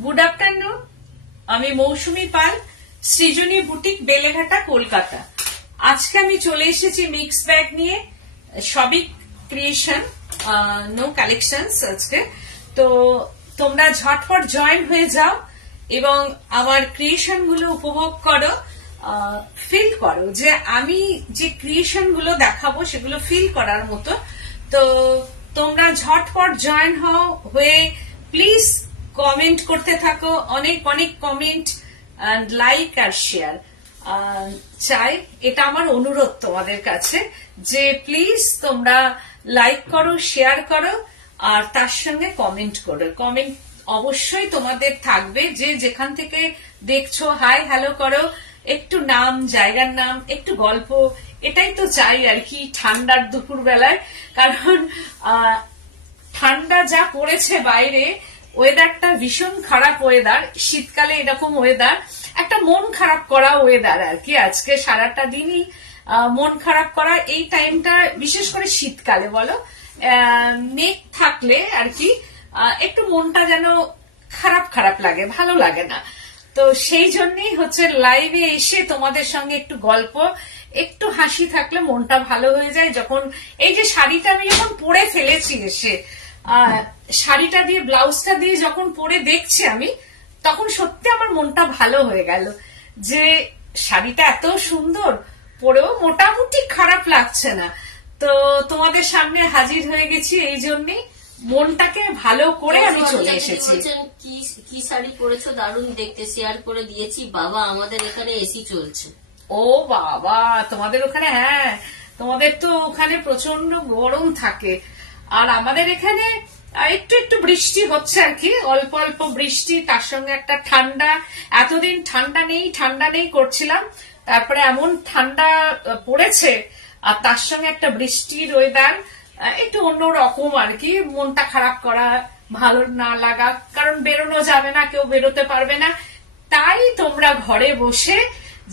Good afternoon, আমি মৌসুমী পাল, সৃজনী boutique, Beleghata, Kolkata. আজকে আমি চলে এসেছি মিক্স ব্যাগ নিয়ে, সবই ক্রিয়েশন, নো কালেকশনস আজকে। তো তোমরা ঝটপট জয়েন হয়ে যাও এবং আমার ক্রিয়েশন গুলো উপভোগ করো, ফিল করো যে আমি যে ক্রিয়েশন গুলো দেখাবো সেগুলো ফিল করার মতো। তো তোমরা ঝটপট জয়েন হয়ে প্লিজ কমেন্ট করতে থাকো, অনেক অনেক কমেন্ট এন্ড লাইক আর শেয়ার চাই। এটা আমার অনুরোধ তোমাদের কাছে যে প্লিজ তোমরা লাইক করো, শেয়ার করো আর তার সঙ্গে কমেন্ট করো। কমেন্ট অবশ্যই তোমাদের থাকবে, যে যেখান থেকে দেখছো হাই হ্যালো করো, একটু নাম, জায়গার নাম, একটু গল্প, এটাই তো চাই আর কি ঠান্ডার দুপুর বেলায়। কারণ ঠান্ডা যা পড়েছে বাইরে, ওয়েদারটা ভীষণ খারাপ ওয়েদার। শীতকালে এরকম ওয়েদার একটা মন খারাপ করা ওয়েদার আর কি। আজকে সারাটা দিনই মন খারাপ করা এই টাইমটা, বিশেষ করে শীতকালে বলো, মেঘ থাকলে আর কি একটু মনটা যেন খারাপ খারাপ লাগে, ভালো লাগে না। তো সেই জন্যই হচ্ছে লাইভে এসে তোমাদের সঙ্গে একটু গল্প, একটু হাসি থাকলে মনটা ভালো হয়ে যায়। যখন এই যে শাড়িটা আমি যখন পরে ফেলেছি, এসে শাড়িটা দিয়ে ব্লাউজটা দিয়ে যখন পরে দেখছি আমি, তখন সত্যি আমার মনটা ভালো হয়ে গেল যে শাড়িটা এত সুন্দর, পরেও মোটামুটি খারাপ লাগছে না। তো তোমাদের সামনে হাজির হয়ে গেছি, এই জন্যই মনটাকে ভালো করে আমি চলে এসেছি। কি শাড়ি পরেছো, দারুণ দেখতে, শেয়ার করে দিয়েছি। বাবা, আমাদের এখানে এসি চলছে। ও বাবা, তোমাদের ওখানে? হ্যাঁ, তোমাদের তো ওখানে প্রচন্ড গরম থাকে, আর আমাদের এখানে একটু একটু বৃষ্টি হচ্ছে আর কি, অল্প অল্প বৃষ্টি, তার সঙ্গে একটা ঠান্ডা। এতদিন ঠান্ডা নেই করছিলাম, তারপরে এমন ঠান্ডা পড়েছে, আর তার সঙ্গে একটা বৃষ্টির ওয়েদার, একটু অন্যরকম আর কি। মনটা খারাপ করা, ভালো না লাগা, কারণ বেরোনো যাবে না, কেউ বেরোতে পারবে না। তাই তোমরা ঘরে বসে,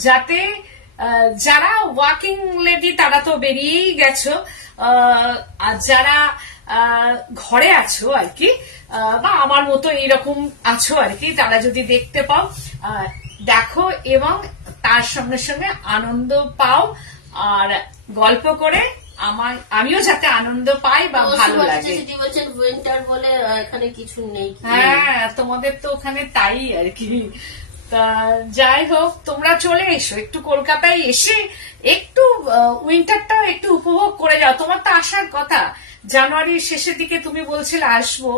যাতে যারা ওয়ার্কিং লেডি তারা তো বেরিয়েই গেছো, আর যারা ঘরে আছো আর কি, বা আমার মতো এইরকম আছো আর কি, তারা যদি দেখতে পাও, দেখো এবং তার সঙ্গে সঙ্গে আনন্দ পাও, আর গল্প করে আমিও যাতে আনন্দ পাই বা ভালো লাগে। উইন্টার বলে এখানে কিছু নেই। হ্যাঁ, তোমাদের তো ওখানে তাই আর কি। তা যাই হোক, তোমরা চলে এসো একটু কলকাতায়, এসে একটু উইন্টারটা একটু উপভোগ করে যাও। তোমার তো আসার কথা, জানুয়ারির শেষের দিকে তুমি বলছিলে আসবো,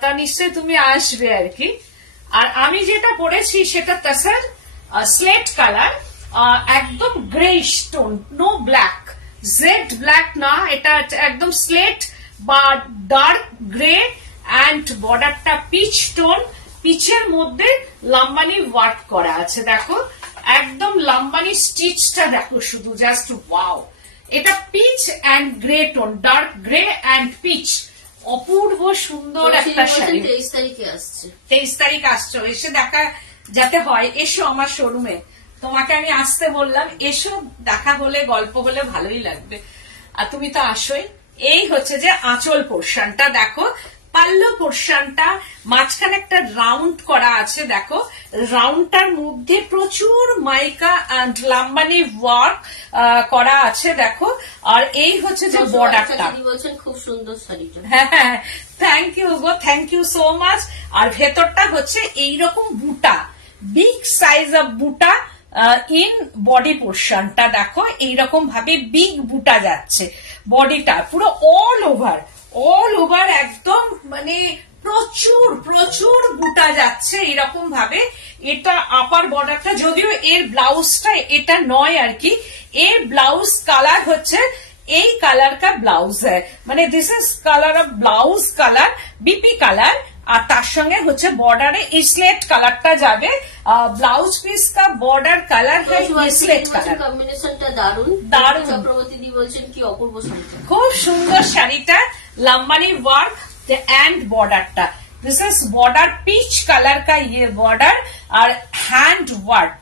তা নিশ্চয়ই তুমি আসবে আর কি। আর আমি যেটা পরেছি সেটা তাসার স্লেট কালার, একদম grey stone, no black, jade black না, এটা একদম স্লেট বা ডার্ক গ্রে, অ্যান্ড বর্ডারটা পিচ টোন। পিচের মধ্যে লাম্বানি ওয়ার্ক করা আছে, দেখো একদম লাম্বানি স্টিচটা দেখো শুধু, জাস্ট ওয়াও। এটা peach and grey tone, dark grey and peach, অপূর্ব সুন্দর একটা শাড়ি। 23 তারিখে আসছে। 23 তারিখ আসছো, এসে দেখা যাতে হয়। এসো আমার শোরুমে, তোমাকে আমি আসতে বললাম, এসো, দেখা হলে গল্প হলে ভালোই লাগবে। আর তুমি তো আসোই। এই হচ্ছে যে আঁচল পোর্শনটা দেখো, পাল্লু পোর্শনটা মাঝখানে একটা রাউন্ড করা আছে, দেখো রাউন্ডটার মধ্যে প্রচুর মাইকা এন্ড লাম্বানি ওয়ার্ক করা আছে, দেখো। আর এই হচ্ছে যে বর্ডারটা, খুব সুন্দর শাড়িটা। হ্যাঁ, থ্যাংক ইউ গো, থ্যাংক ইউ সো মাচ। আর ভেতরটা হচ্ছে এইরকম বুটা, big size of buta in body পোর্শনটা, দেখো এইরকম ভাবে বিগ বুটা যাচ্ছে। বডিটা পুরো অল ওভার একদম, মানে প্রচুর প্রচুর বুটা যাচ্ছে এরকম ভাবে। এটা আপার বর্ডারটা, যদিও এর ব্লাউজটা এটা নয় আর কি, এর ব্লাউজ কালার হচ্ছে এই কালার কা ব্লাউজ হ্যাঁ, মানে this is colour of blouse colour, BP colour. আর তার সঙ্গে হচ্ছে বর্ডারে স্লেট কালারটা যাবে। ব্লাউজ পিস কা বর্ডার কালার স্লেট কালার, কম্বিনেশনটা দারুণ দারুণ। চক্রবর্তী দি বলছেন কি অপূর্ব শাড়িটা, খুব সুন্দর শাড়িটা, লাম্বানি ওয়ার্ক এন্ড বর্ডারটা, this is border peach colour কা ইয়ে বর্ডার, আর হ্যান্ড ওয়ার্ক,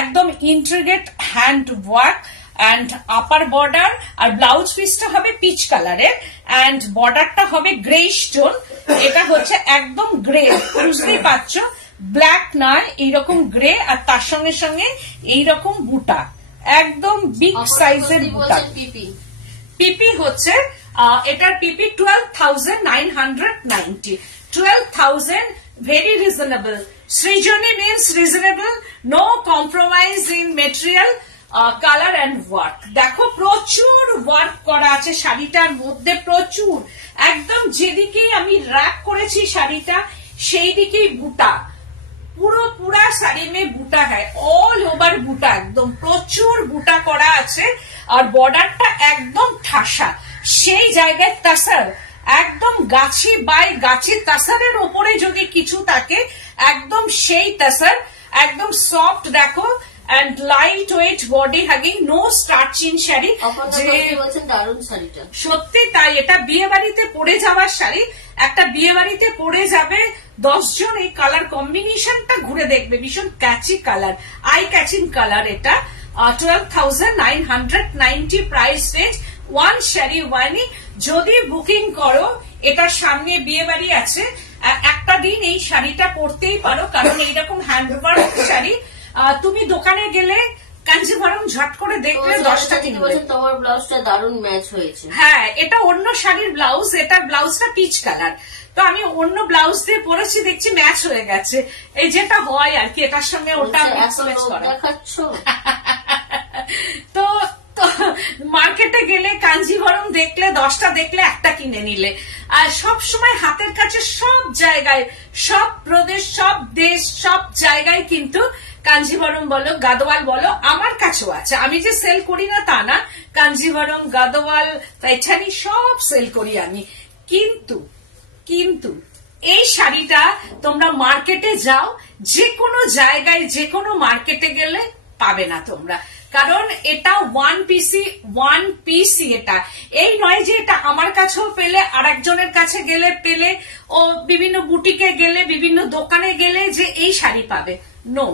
একদম intricate hand work. And upper border, আর ব্লাউজ পিসটা হবে পিচ কালারের, অ্যান্ড বর্ডারটা হবে গ্রে স্টোন। এটা হচ্ছে একদম গ্রে, বুঝতেই পারছো, ব্ল্যাক নয়, এইরকম গ্রে, আর তার সঙ্গে সঙ্গে এইরকম বুটা, একদম বিগ সাইজের বুটা। পিপি হচ্ছে এটার PP 12,990, 12,000, very reasonable. Srijani means reasonable, no compromise in material, colour and work. দেখো প্রচুর ওয়ার্ক করা আছে শাড়িটার মধ্যে, প্রচুর, একদম যেদিকেই আমি র‍্যাপ করেছি শাড়িটা সেই দিকেই বুটা, পুরা শাড়ি মে বুটা হ্যায়, অল ওভার বুটা, একদম প্রচুর বুটা করা আছে। আর বর্ডারটা একদম ঠাসা, সেই জায়গায় তাসার, একদম গাছি বাই গাছি তাসারের ওপরে যদি কিছু থাকে একদম সেই তাসার, একদম সফট, দেখো, and lightweight body hugging, no starching sari. সত্যি তাই, এটা বিয়ে বাড়িতে পরে যাওয়ার শাড়ি, একটা বিয়ে বাড়িতে পরে যাবে 10 জন, এই কালার কম্বিনেশনটা ঘুরে দেখবে, ভীষণ catchy colour, eye catching colour. এটা 12,990 প্রাইস রেঞ্জ, ওয়ান শাড়ি ওয়ানি। যদি বুকিং করো, এটার সামনে বিয়ে বাড়ি আছে, একটা দিন এই শাড়িটা পরতেই পারো, কারণ এইরকম হ্যান্ডওয়ার্ক শাড়ি তুমি দোকানে গেলে কাঞ্জিভরম ঝট করে দেখলে 10টা কিনবে। তোমার ব্লাউজটা দারুণ ম্যাচ হয়েছে। হ্যাঁ, এটা অন্য শাড়ির ব্লাউজ, এটার ব্লাউজটা পিচ কালার, তো আমি অন্য ব্লাউজ দিয়ে পরেছি, দেখছি ম্যাচ হয়ে গেছে, এই যেটা হয় আর কি, এটার সঙ্গে ওটা মিক্স করা। তো মার্কেটে গেলে কাঞ্জিভরম দেখলে 10টা দেখলে একটা কিনে নিলে। আর সব সময় হাতের কাছে সব জায়গায়, সব প্রদেশ, সব দেশ, সব জায়গায় কিন্তু কাঞ্জিভরম বলো, গাদোয়াল বলো, আমার কাছেও আছে। আমি যে সেল করি না তা না, কাঞ্জিভরম, গাদোয়াল, পাইঠানি সব সেল করি আমি। কিন্তু এই শাড়িটা তোমরা মার্কেটে যাও, যে কোনো জায়গায়, যে কোনো মার্কেটে গেলে পাবে না তোমরা, কারণ এটা ওয়ান পিসি। এটা এই নয় যে এটা আমার কাছেও পেলে আরেকজনের কাছে গেলে পেলে, ও বিভিন্ন বুটিকে গেলে, বিভিন্ন দোকানে গেলে যে এই শাড়ি পাবে, নো,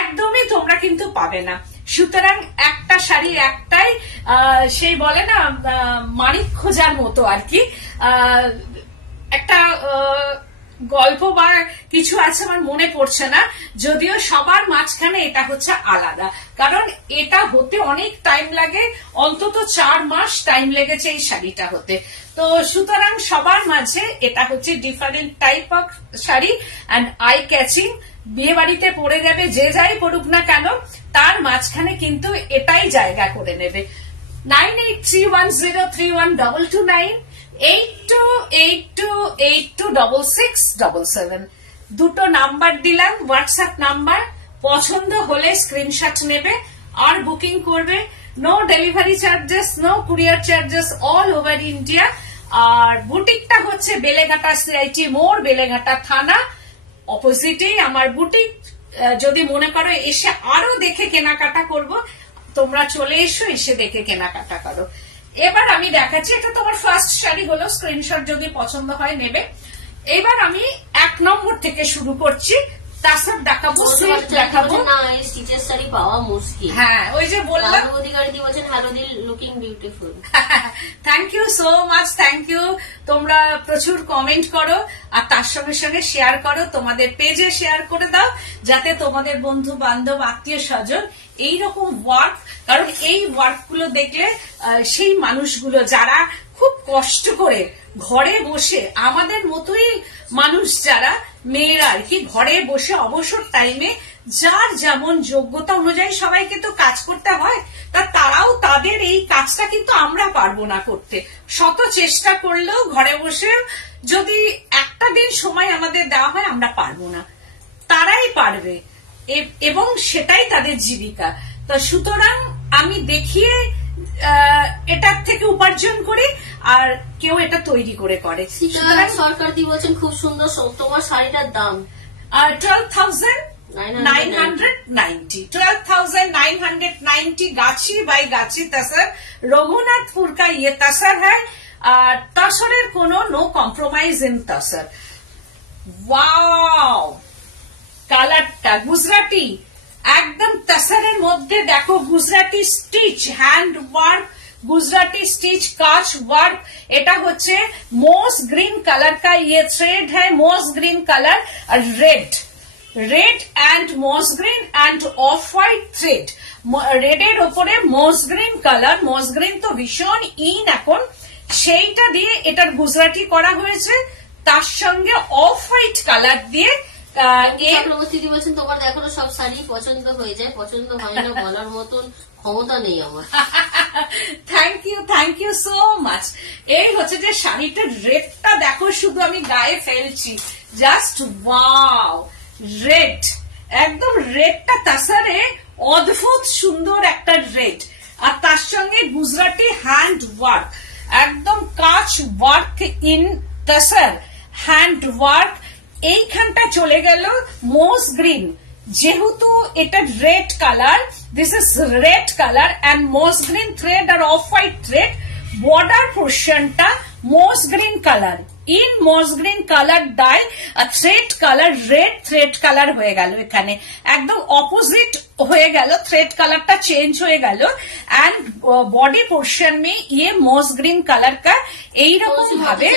একদমই তোমরা কিন্তু পাবে না। সুতরাং একটা শাড়ি একটাই, সেই বলে না মানিক খোঁজার মতো আর কি, একটা গল্প বা কিছু আছে, আমার মনে পড়ছে না, যদিও সবার মাঝখানে এটা হচ্ছে আলাদা, কারণ এটা হতে অনেক টাইম লাগে, অন্তত 4 মাস টাইম লেগেছে এই শাড়িটা হতে। তো সুতরাং সবার মাঝে এটা হচ্ছে different type of sari and eye catching. বিয়ে বাড়িতে পরে যাবে যে যাই পড়ুক না কেন, তার মাঝখানে কিন্তু এটাই জায়গা করে নেবে। 9831031229, 8282826677, দুটো নাম্বার দিলাম, হোয়াটসঅ্যাপ নাম্বার। পছন্দ হলে স্ক্রিনশট নেবে আর বুকিং করবে। No delivery charges, no courier charges, all over India. আর বুটিকটা হচ্ছে বেলেঘাটা সিআইটি মোড়, বেলেঘাটা থানা অপোজিটেই আমার বুটিক। যদি মনে করো এসে আরো দেখে কেনাকাটা করব, তোমরা চলে এসো, এসে দেখে কেনাকাটা করো। এবার আমি দেখাচ্ছি, এটা তোমার ফার্স্ট শাড়ি হলো, স্ক্রিনশট যদি পছন্দ হয় নেবে। এবার আমি 1 নম্বর থেকে শুরু করছি, তাসার দেখাবো, সিল্ক দেখাবো। স্টিচের শাড়ি পাওয়া মুশকিল। হ্যাঁ, ওই যে বললাম, অধিকারী বলছেন হ্যালো দিল, looking beautiful. Thank you so much, thank you. তোমরা প্রচুর কমেন্ট করো, আর তার সঙ্গে সঙ্গে শেয়ার করো, তোমাদের পেজে শেয়ার করে দাও, যাতে তোমাদের বন্ধু বান্ধব, আত্মীয় স্বজন এইরকম ওয়ার্ক, কারণ এই ওয়ার্ক গুলো দেখলে সেই মানুষগুলো যারা খুব কষ্ট করে ঘরে বসে, আমাদের মতোই মানুষ যারা মেয়েরা আর কি, ঘরে বসে অবসর টাইমে যার যেমন যোগ্যতা অনুযায়ী সবাইকে তো কাজ করতে হয়, তা তারাও তাদের এই কাজটা কিন্তু আমরা পারবো না করতে। শত চেষ্টা করলেও ঘরে বসে যদি একটা দিন সময় আমাদের দেওয়া হয়, আমরা পারবো না, তারাই পারবে, এবং সেটাই তাদের জীবিকা। তো সুতরাং আমি দেখিয়ে এটার থেকে উপার্জন করি, আর কেউ এটা তৈরি করে করে। সরকার দি বলছেন খুব সুন্দর, তোমার শাড়িটার দাম 12,990, 12,990 गाछी बाई गाछी तसर, रघुनाथपुर का ये तसर है। तसरेर कोनो नो कम्प्रोमाइज इन तसर। वाओ, कालारटा गुजराटी, একদম তাসারের মধ্যে দেখো Gujarati stitch, hand work, Gujarati stitch काच वर्क। এটা হচ্ছে मोस ग्रीन कलर का ये थ्रेड है, मोस ग्रीन कलर और red and moss green and off white thread. রেডের ওপরে moss green colour, moss green তো ভীষণ ইন এখন, সেইটা দিয়ে এটার গুজরাটি করা হয়েছে, তার সঙ্গে অফ হোয়াইট কালার দিয়ে। চক্রবর্তী বলছেন তোমার এখনো সব শাড়ি পছন্দ হয়ে যায়, পছন্দ হয় না বলার মতন ক্ষমতা নেই আমার। Thank you so much. এই হচ্ছে যে শাড়িটার রেডটা দেখো, শুধু আমি গায়ে ফেলছি, জাস্ট ওয়াও, রেড, একদম রেডটা তাসারে অদ্ভুত সুন্দর একটা রেড, আর তার সঙ্গে গুজরাটি হ্যান্ড ওয়ার্ক, একদম kach work in tussar hand work. এইখানটা চলে গেল মোস গ্রিন, যেহেতু এটা red colour, this is red colour and moss green thread আর অফ হোয়াইট থ্রেড। বর্ডার পোর্শনটা moss green colour, in moss green colour dye আর thread colour red thread colour হয়ে গেল, এখানে একদম অপোজিট হয়ে গেল, থ্রেড কালারটা চেঞ্জ হয়ে গেল। एंड बॉडी पोर्शन में ये मोस ग्रीन कलर का এইরকম ভাবে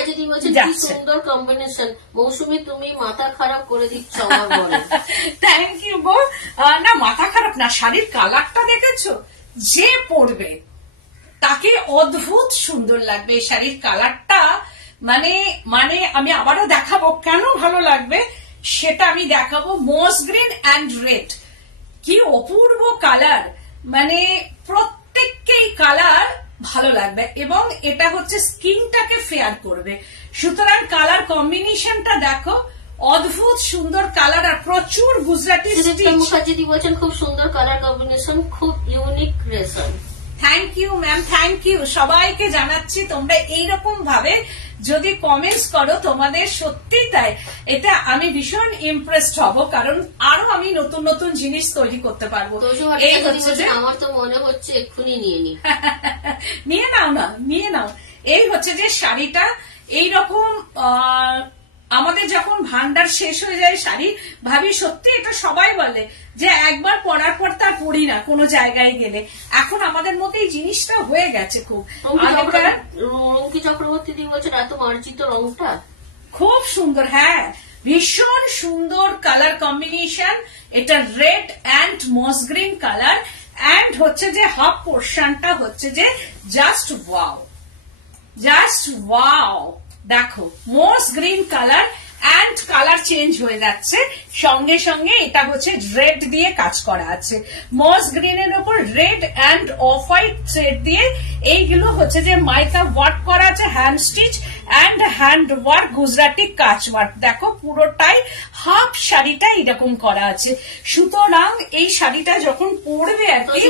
যাচ্ছে। সুন্দর কম্বিনেশন। মৌসুমী তুমি মাথা খারাপ করে দিচ্ছ আমার বলে। থ্যাংক ইউ গো। না মাথা খারাপ না, শাড়ির কালারটা দেখেছো, যে পরবে তাকে অদ্ভুত সুন্দর লাগবে এই শাড়ির কালারটা। মানে আমি আবারও দেখাবো কেন ভালো লাগবে, সেটা আমি দেখাবো। মোস গ্রিন অ্যান্ড রেড, কি অপূর্ব কালার, মানে প্রত্যেককেই কালার ভালো লাগবে, এবং এটা হচ্ছে স্কিনটাকে ফেয়ার করবে। সুতরাং কালার কম্বিনেশনটা দেখো, অদ্ভুত সুন্দর কালার আর প্রচুর গুজরাটি স্টিচ। মুখার্জি বলছেন খুব সুন্দর কালার কম্বিনেশন, খুব unique creation. Thank you ma'am, thank you. সবাইকে জানাচ্ছি তোমরা এইরকম ভাবে যদি কমেন্টস করো, তোমাদের সত্যি তাই, এটা আমি ভীষণ ইমপ্রেসড হব, কারণ আরো আমি নতুন নতুন জিনিস তৈরি করতে পারবো। এই হচ্ছে যে আমার তো মনে হচ্ছে এক্ষুনি নিয়ে নি। নিয়ে নাও না, নিয়ে নাও। এই হচ্ছে যে শাড়িটা এইরকম, আমাদের যখন ভান্ডার শেষ হয়ে যায় শাড়ি, ভাবি সত্যি এটা সবাই বলে যে একবার পরার পর তার পরি না কোনো জায়গায় গেলে। এখন আমাদের মধ্যে এই জিনিসটা হয়ে গেছে খুব। রঙ্কি চক্রবর্তী বলছেন এত মার্জিত রংটা খুব সুন্দর, হ্যাঁ ভীষণ সুন্দর কালার কম্বিনেশন। এটা red and moss green colour, and হচ্ছে যে হাফ পোর্শনটা হচ্ছে যে জাস্ট ওয়াও, জাস্ট ওয়াও। দেখো moss green colour and colour change হয়ে যাচ্ছে, সঙ্গে সঙ্গে এটা হচ্ছে রেড দিয়ে কাজ করা আছে। মস গ্রিনের উপর red and of white thread দিয়ে এইগুলো হচ্ছে যে মাইকা ওয়ার্ক করা আছে, hand stitch and hand work, Gujarati কাচ ওয়ার্ক। দেখো পুরোটাই হাফ শাড়িটা এরকম করা আছে। সুতরাং এই শাড়িটা যখন পরবে আর কি,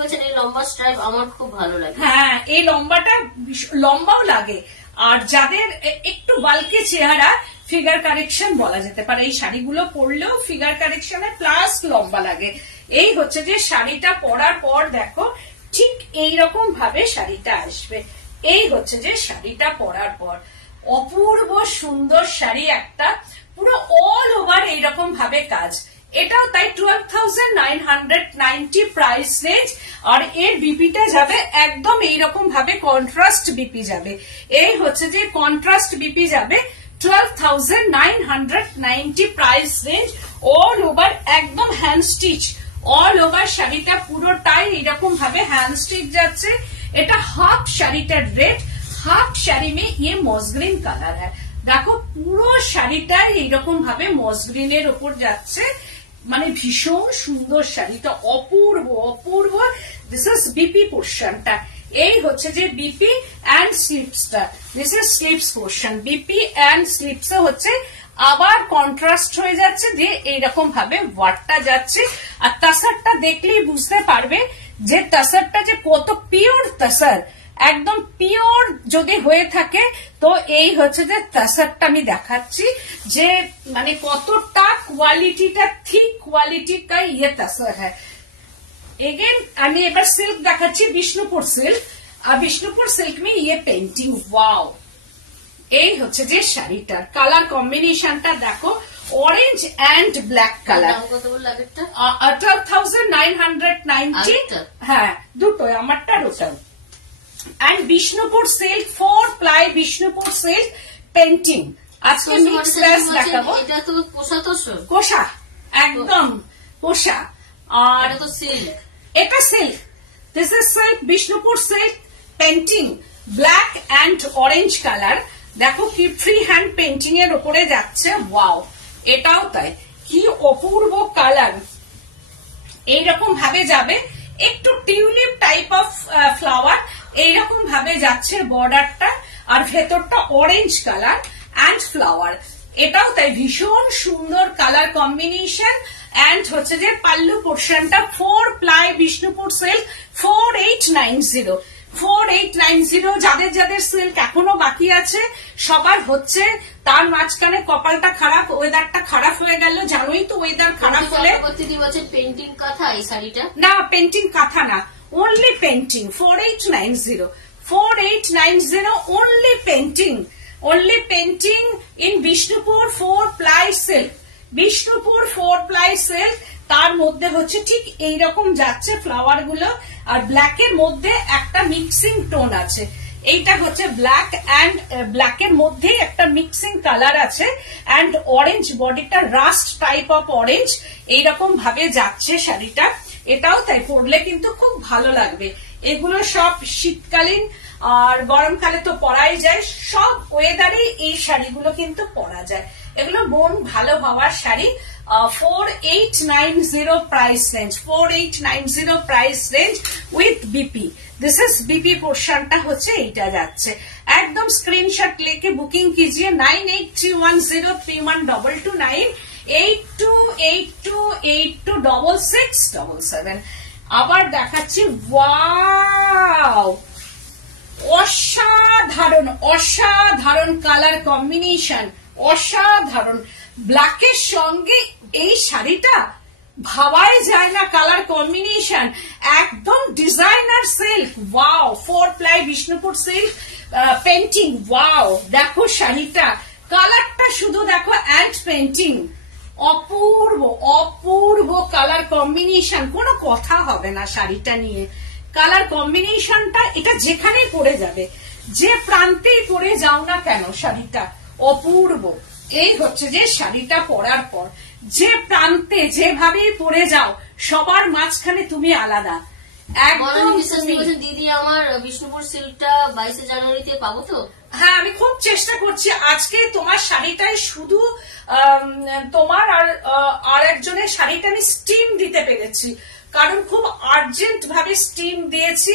বলছেন এই লম্বা স্ট্রাইপ আমার খুব ভালো লাগে। হ্যাঁ এই লম্বাটা লম্বাও লাগে, আর যাদের একটু বালকে চেহারা, ফিগার কারেকশন বলা যেতে পারে, এই শাড়িগুলো পরলেও ফিগার কারেকশনে প্লাস লম্বা লাগে। এই হচ্ছে যে শাড়িটা পরার পর দেখো ঠিক এইরকম ভাবে শাড়িটা আসবে। এই হচ্ছে যে শাড়িটা পরার পর অপূর্ব সুন্দর শাড়ি একটা, পুরো অল ওভার এইরকম ভাবে কাজ। এটাও তাই 12,990 প্রাইস রেঞ্জ, আর এর বিপিটা যাবে একদম এইরকম ভাবে কন্ট্রাস্ট বিপি যাবে। এই হচ্ছে যে কন্ট্রাস্ট বিপি যাবে 12,990 প্রাইস রেঞ্জ, অল ওভার একদম হ্যান্ড স্টিচ, অল ওভার শাড়িটা পুরোটাই এইরকম ভাবে হ্যান্ড স্টিচ যাচ্ছে। এটা হাফ শাড়িটার রেড, হাফ শাড়ি মে ইয়ে মসগ্রিন কালার হ্যাঁ। দেখো পুরো শাড়িটা এইরকম ভাবে মসগ্রিনের ওপর যাচ্ছে, মানে ভীষণ সুন্দর শাড়িটা, অপূর্ব অপূর্ব। দিস ইজ বিপি পোর্শনটা, এই হচ্ছে যে বিপি অ্যান্ড স্লিপসটা, this is slips portion. BP and slips হচ্ছে আবার কন্ট্রাস্ট হয়ে যাচ্ছে, দিয়ে এইরকম ভাবে ওয়ার্কটা যাচ্ছে। আর তাসারটা দেখলেই বুঝতে পারবে যে তাসারটা যে কত পিওর তাসার, একদম পিওর যদি হয়ে থাকে। তো এই হচ্ছে যে তাসারটা আমি দেখাচ্ছি যে মানে কতটা কোয়ালিটিটা, থিক কোয়ালিটি কা ইয়ে তাসার হ্যাঁ। এগেন আমি এবার সিল্ক দেখাচ্ছি, বিষ্ণুপুর সিল্ক। আর বিষ্ণুপুর সিল্ক মে ইয়ে পেন্টিং, ওয়াও। এই হচ্ছে যে শাড়িটার কালার কম্বিনেশনটা দেখো, অরেঞ্জ অ্যান্ড ব্ল্যাক কালার। দাম কত বললো আগেরটা? 12,990। হ্যাঁ, দুটোই, আমারটা আর ওটাও। And Bishnupur silk 4 ply Bishnupur silk painting. আজকে মিক্স ব্যাচ দেখাবো। এটা তো কোষা, তো কোষা, একদম কোষা। আর এটা তো সিল্ক, এটা silk. This is silk, Bishnupur silk painting, black and orange colour. দেখো কি ফ্রি হ্যান্ড পেন্টিং এর উপরে যাচ্ছে। ওয়াও, এটাও তাই, কি অপূর্ব কালার। এইরকম ভাবে যাবে, একটু টিউলিপ টাইপ অফ ফ্লাওয়ার এইরকম ভাবে যাচ্ছে বর্ডারটা, আর ভেতরটা অরেঞ্জ কালার অ্যান্ড ফ্লাওয়ার। এটাও তাই, ভীষণ সুন্দর কালার কম্বিনেশন। অ্যান্ড হচ্ছে যে পাল্লু পোর্শনটা 4 প্লাই বিষ্ণুপুর সিল্ক 4890। 4890। যাদের যাদের সিল্ক এখনো বাকি আছে সবার হচ্ছে, তার মাঝখানে কপালটা খারাপ, ওয়েদারটা খারাপ হয়ে গেল। জানোই তো ওয়েদার খারাপ হলে পেন্টিং কাঁথা এই শাড়িটা না, পেন্টিং কাঁথা না, only painting. 4890, 4890 only painting, only painting in Bishnupur 4 ply silk, Bishnupur 4 ply silk। তার মধ্যে হচ্ছে ঠিক এইরকম যাচ্ছে ফ্লাওয়ার গুলো, আর ব্ল্যাক এর মধ্যে একটা মিক্সিং টোন আছে। এইটা হচ্ছে ব্ল্যাক অ্যান্ড ব্ল্যাক এর মধ্যে একটা মিক্সিং কালার আছে, অ্যান্ড অরেঞ্জ বডিটা রাস্ট টাইপ অফ অরেঞ্জ, এইরকম ভাবে যাচ্ছে শাড়িটা। এটাও তাই, পরলে কিন্তু খুব ভালো লাগবে। এগুলো সব শীতকালীন আর গরমকালে তো পরাই যায়, সব ওয়েদারে এই শাড়িগুলো কিন্তু পরা যায়। এগুলো মন ভালো হওয়ার sari. 4890 price range, 4890 price range with BP. This is BP পোর্শনটা হচ্ছে এইটা যাচ্ছে। একদম স্ক্রিনশট লেকে বুকিং कीजिए 9831031229 8282826677। আবার দেখাচ্ছি, ওয়াও, অসাধারণ অসাধারণ কালার কম্বিনেশন, অসাধারণ। ব্ল্যাকের সঙ্গে এই শাড়িটা ভাবাই যায় না, কালার কম্বিনেশন একদম designer silk. Wow, 4 ply Bishnupur silk painting. Wow, দেখো শাড়িটা, কালারটা শুধু দেখো, and painting, Apurba Apurba colour combination, কোনো কথা হবে না শাড়িটা নিয়ে। কালার কম্বিনেশনটা এটা যেখানেই পরে যাবে, যে প্রান্তেই পরে যাও না কেন, শাড়িটা অপূর্ব। এই হচ্ছে যে শাড়িটা পরার পর যে প্রান্তে যেভাবেই পরে যাও, সবার মাঝখানে তুমি আলাদা। একদম দিদি, আমার বিষ্ণুপুর সিল্কটা 22 জানুয়ারিতে পাবো তো? হ্যাঁ, আমি খুব চেষ্টা করছি। আজকে তোমার শাড়িটাই শুধু তোমার আর একজনের শাড়িটা আমি স্টিম দিতে পেরেছি, কারণ খুব আর্জেন্ট ভাবে স্টিম দিয়েছি।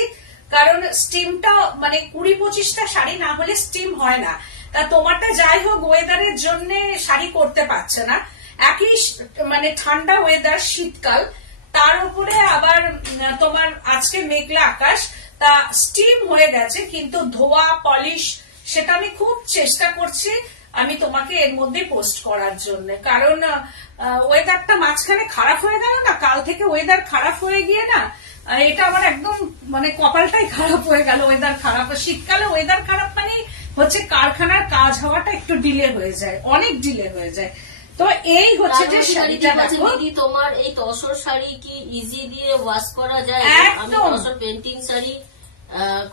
কারণ স্টিমটা মানে 20-25টা শাড়ি না হলে স্টিম হয় না। তা তোমারটা যাই হোক ওয়েদারের জন্য শাড়ি করতে পারছে না, একই মানে ঠান্ডা ওয়েদার, শীতকাল, তার উপরে আবার তোমার আজকে মেঘলা আকাশ, তা স্টিম হয়ে গেছে। কিন্তু ধোয়া পলিশ সেটা আমি খুব চেষ্টা করছি আমি তোমাকে এর মধ্যে পোস্ট করার জন্য, কারণ ওয়েদারটা মাঝখানে খারাপ হয়ে গেল না, কাল থেকে ওয়েদার খারাপ হয়ে গিয়ে না, এটা আমার একদম মানে কপালটাই খারাপ হয়ে গেল। ওয়েদার খারাপ, শীতকালে ওয়েদার খারাপ মানে হচ্ছে কারখানার কাজ হওয়াটা একটু ডিলে হয়ে যায়, অনেক ডিলে হয়ে যায়। তো এই হচ্ছে যে শাড়িটা দেখো। তোমার এই তসর শাড়ি কি ইজি দিয়ে ওয়াশ করা যায়? আমি তসর পেন্টিং শাড়ি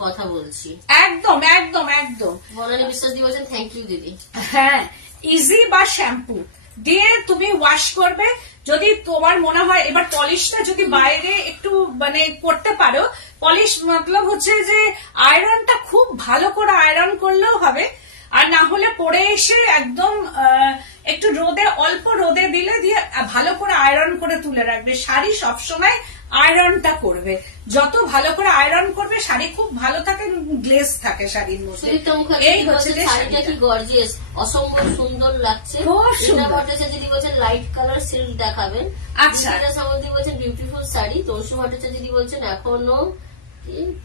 কথা বলছি। একদম একদম একদম। বনানী বিশ্বাস দি বলছেন থ্যাংক ইউ দিদি। হ্যাঁ, ইজি বা শ্যাম্পু দিয়ে তুমি ওয়াশ করবে। যদি তোমার মনে হয় এবার পলিশটা যদি বাইরে একটু মানে করতে পারো, পলিশ মতলব হচ্ছে যে আয়রনটা খুব ভালো করে আয়রন করলেও হবে, আর না হলে পরে এসে একদম একটু রোদে, অল্প রোদে দিলে দিয়ে ভালো করে আয়রন করে তুলে রাখবে। শাড়ি সবসময় আয়রনটা করবে, যত ভালো করে আয়রন করবে শাড়ি খুব ভালো থাকে, গ্লেজ থাকে শাড়ির মধ্যে। এই হচ্ছে যে শাড়িটা কি গর্জিয়াস, অসম্ভব সুন্দর লাগছে। ভট্টাচার্য দিদি বলছেন লাইট কালার সিল্ক দেখাবেন। আচ্ছা, সামন্তি বলছেন বিউটিফুল শাড়ি। তনসু ভট্টাচার্য দিদি বলছেন এখনো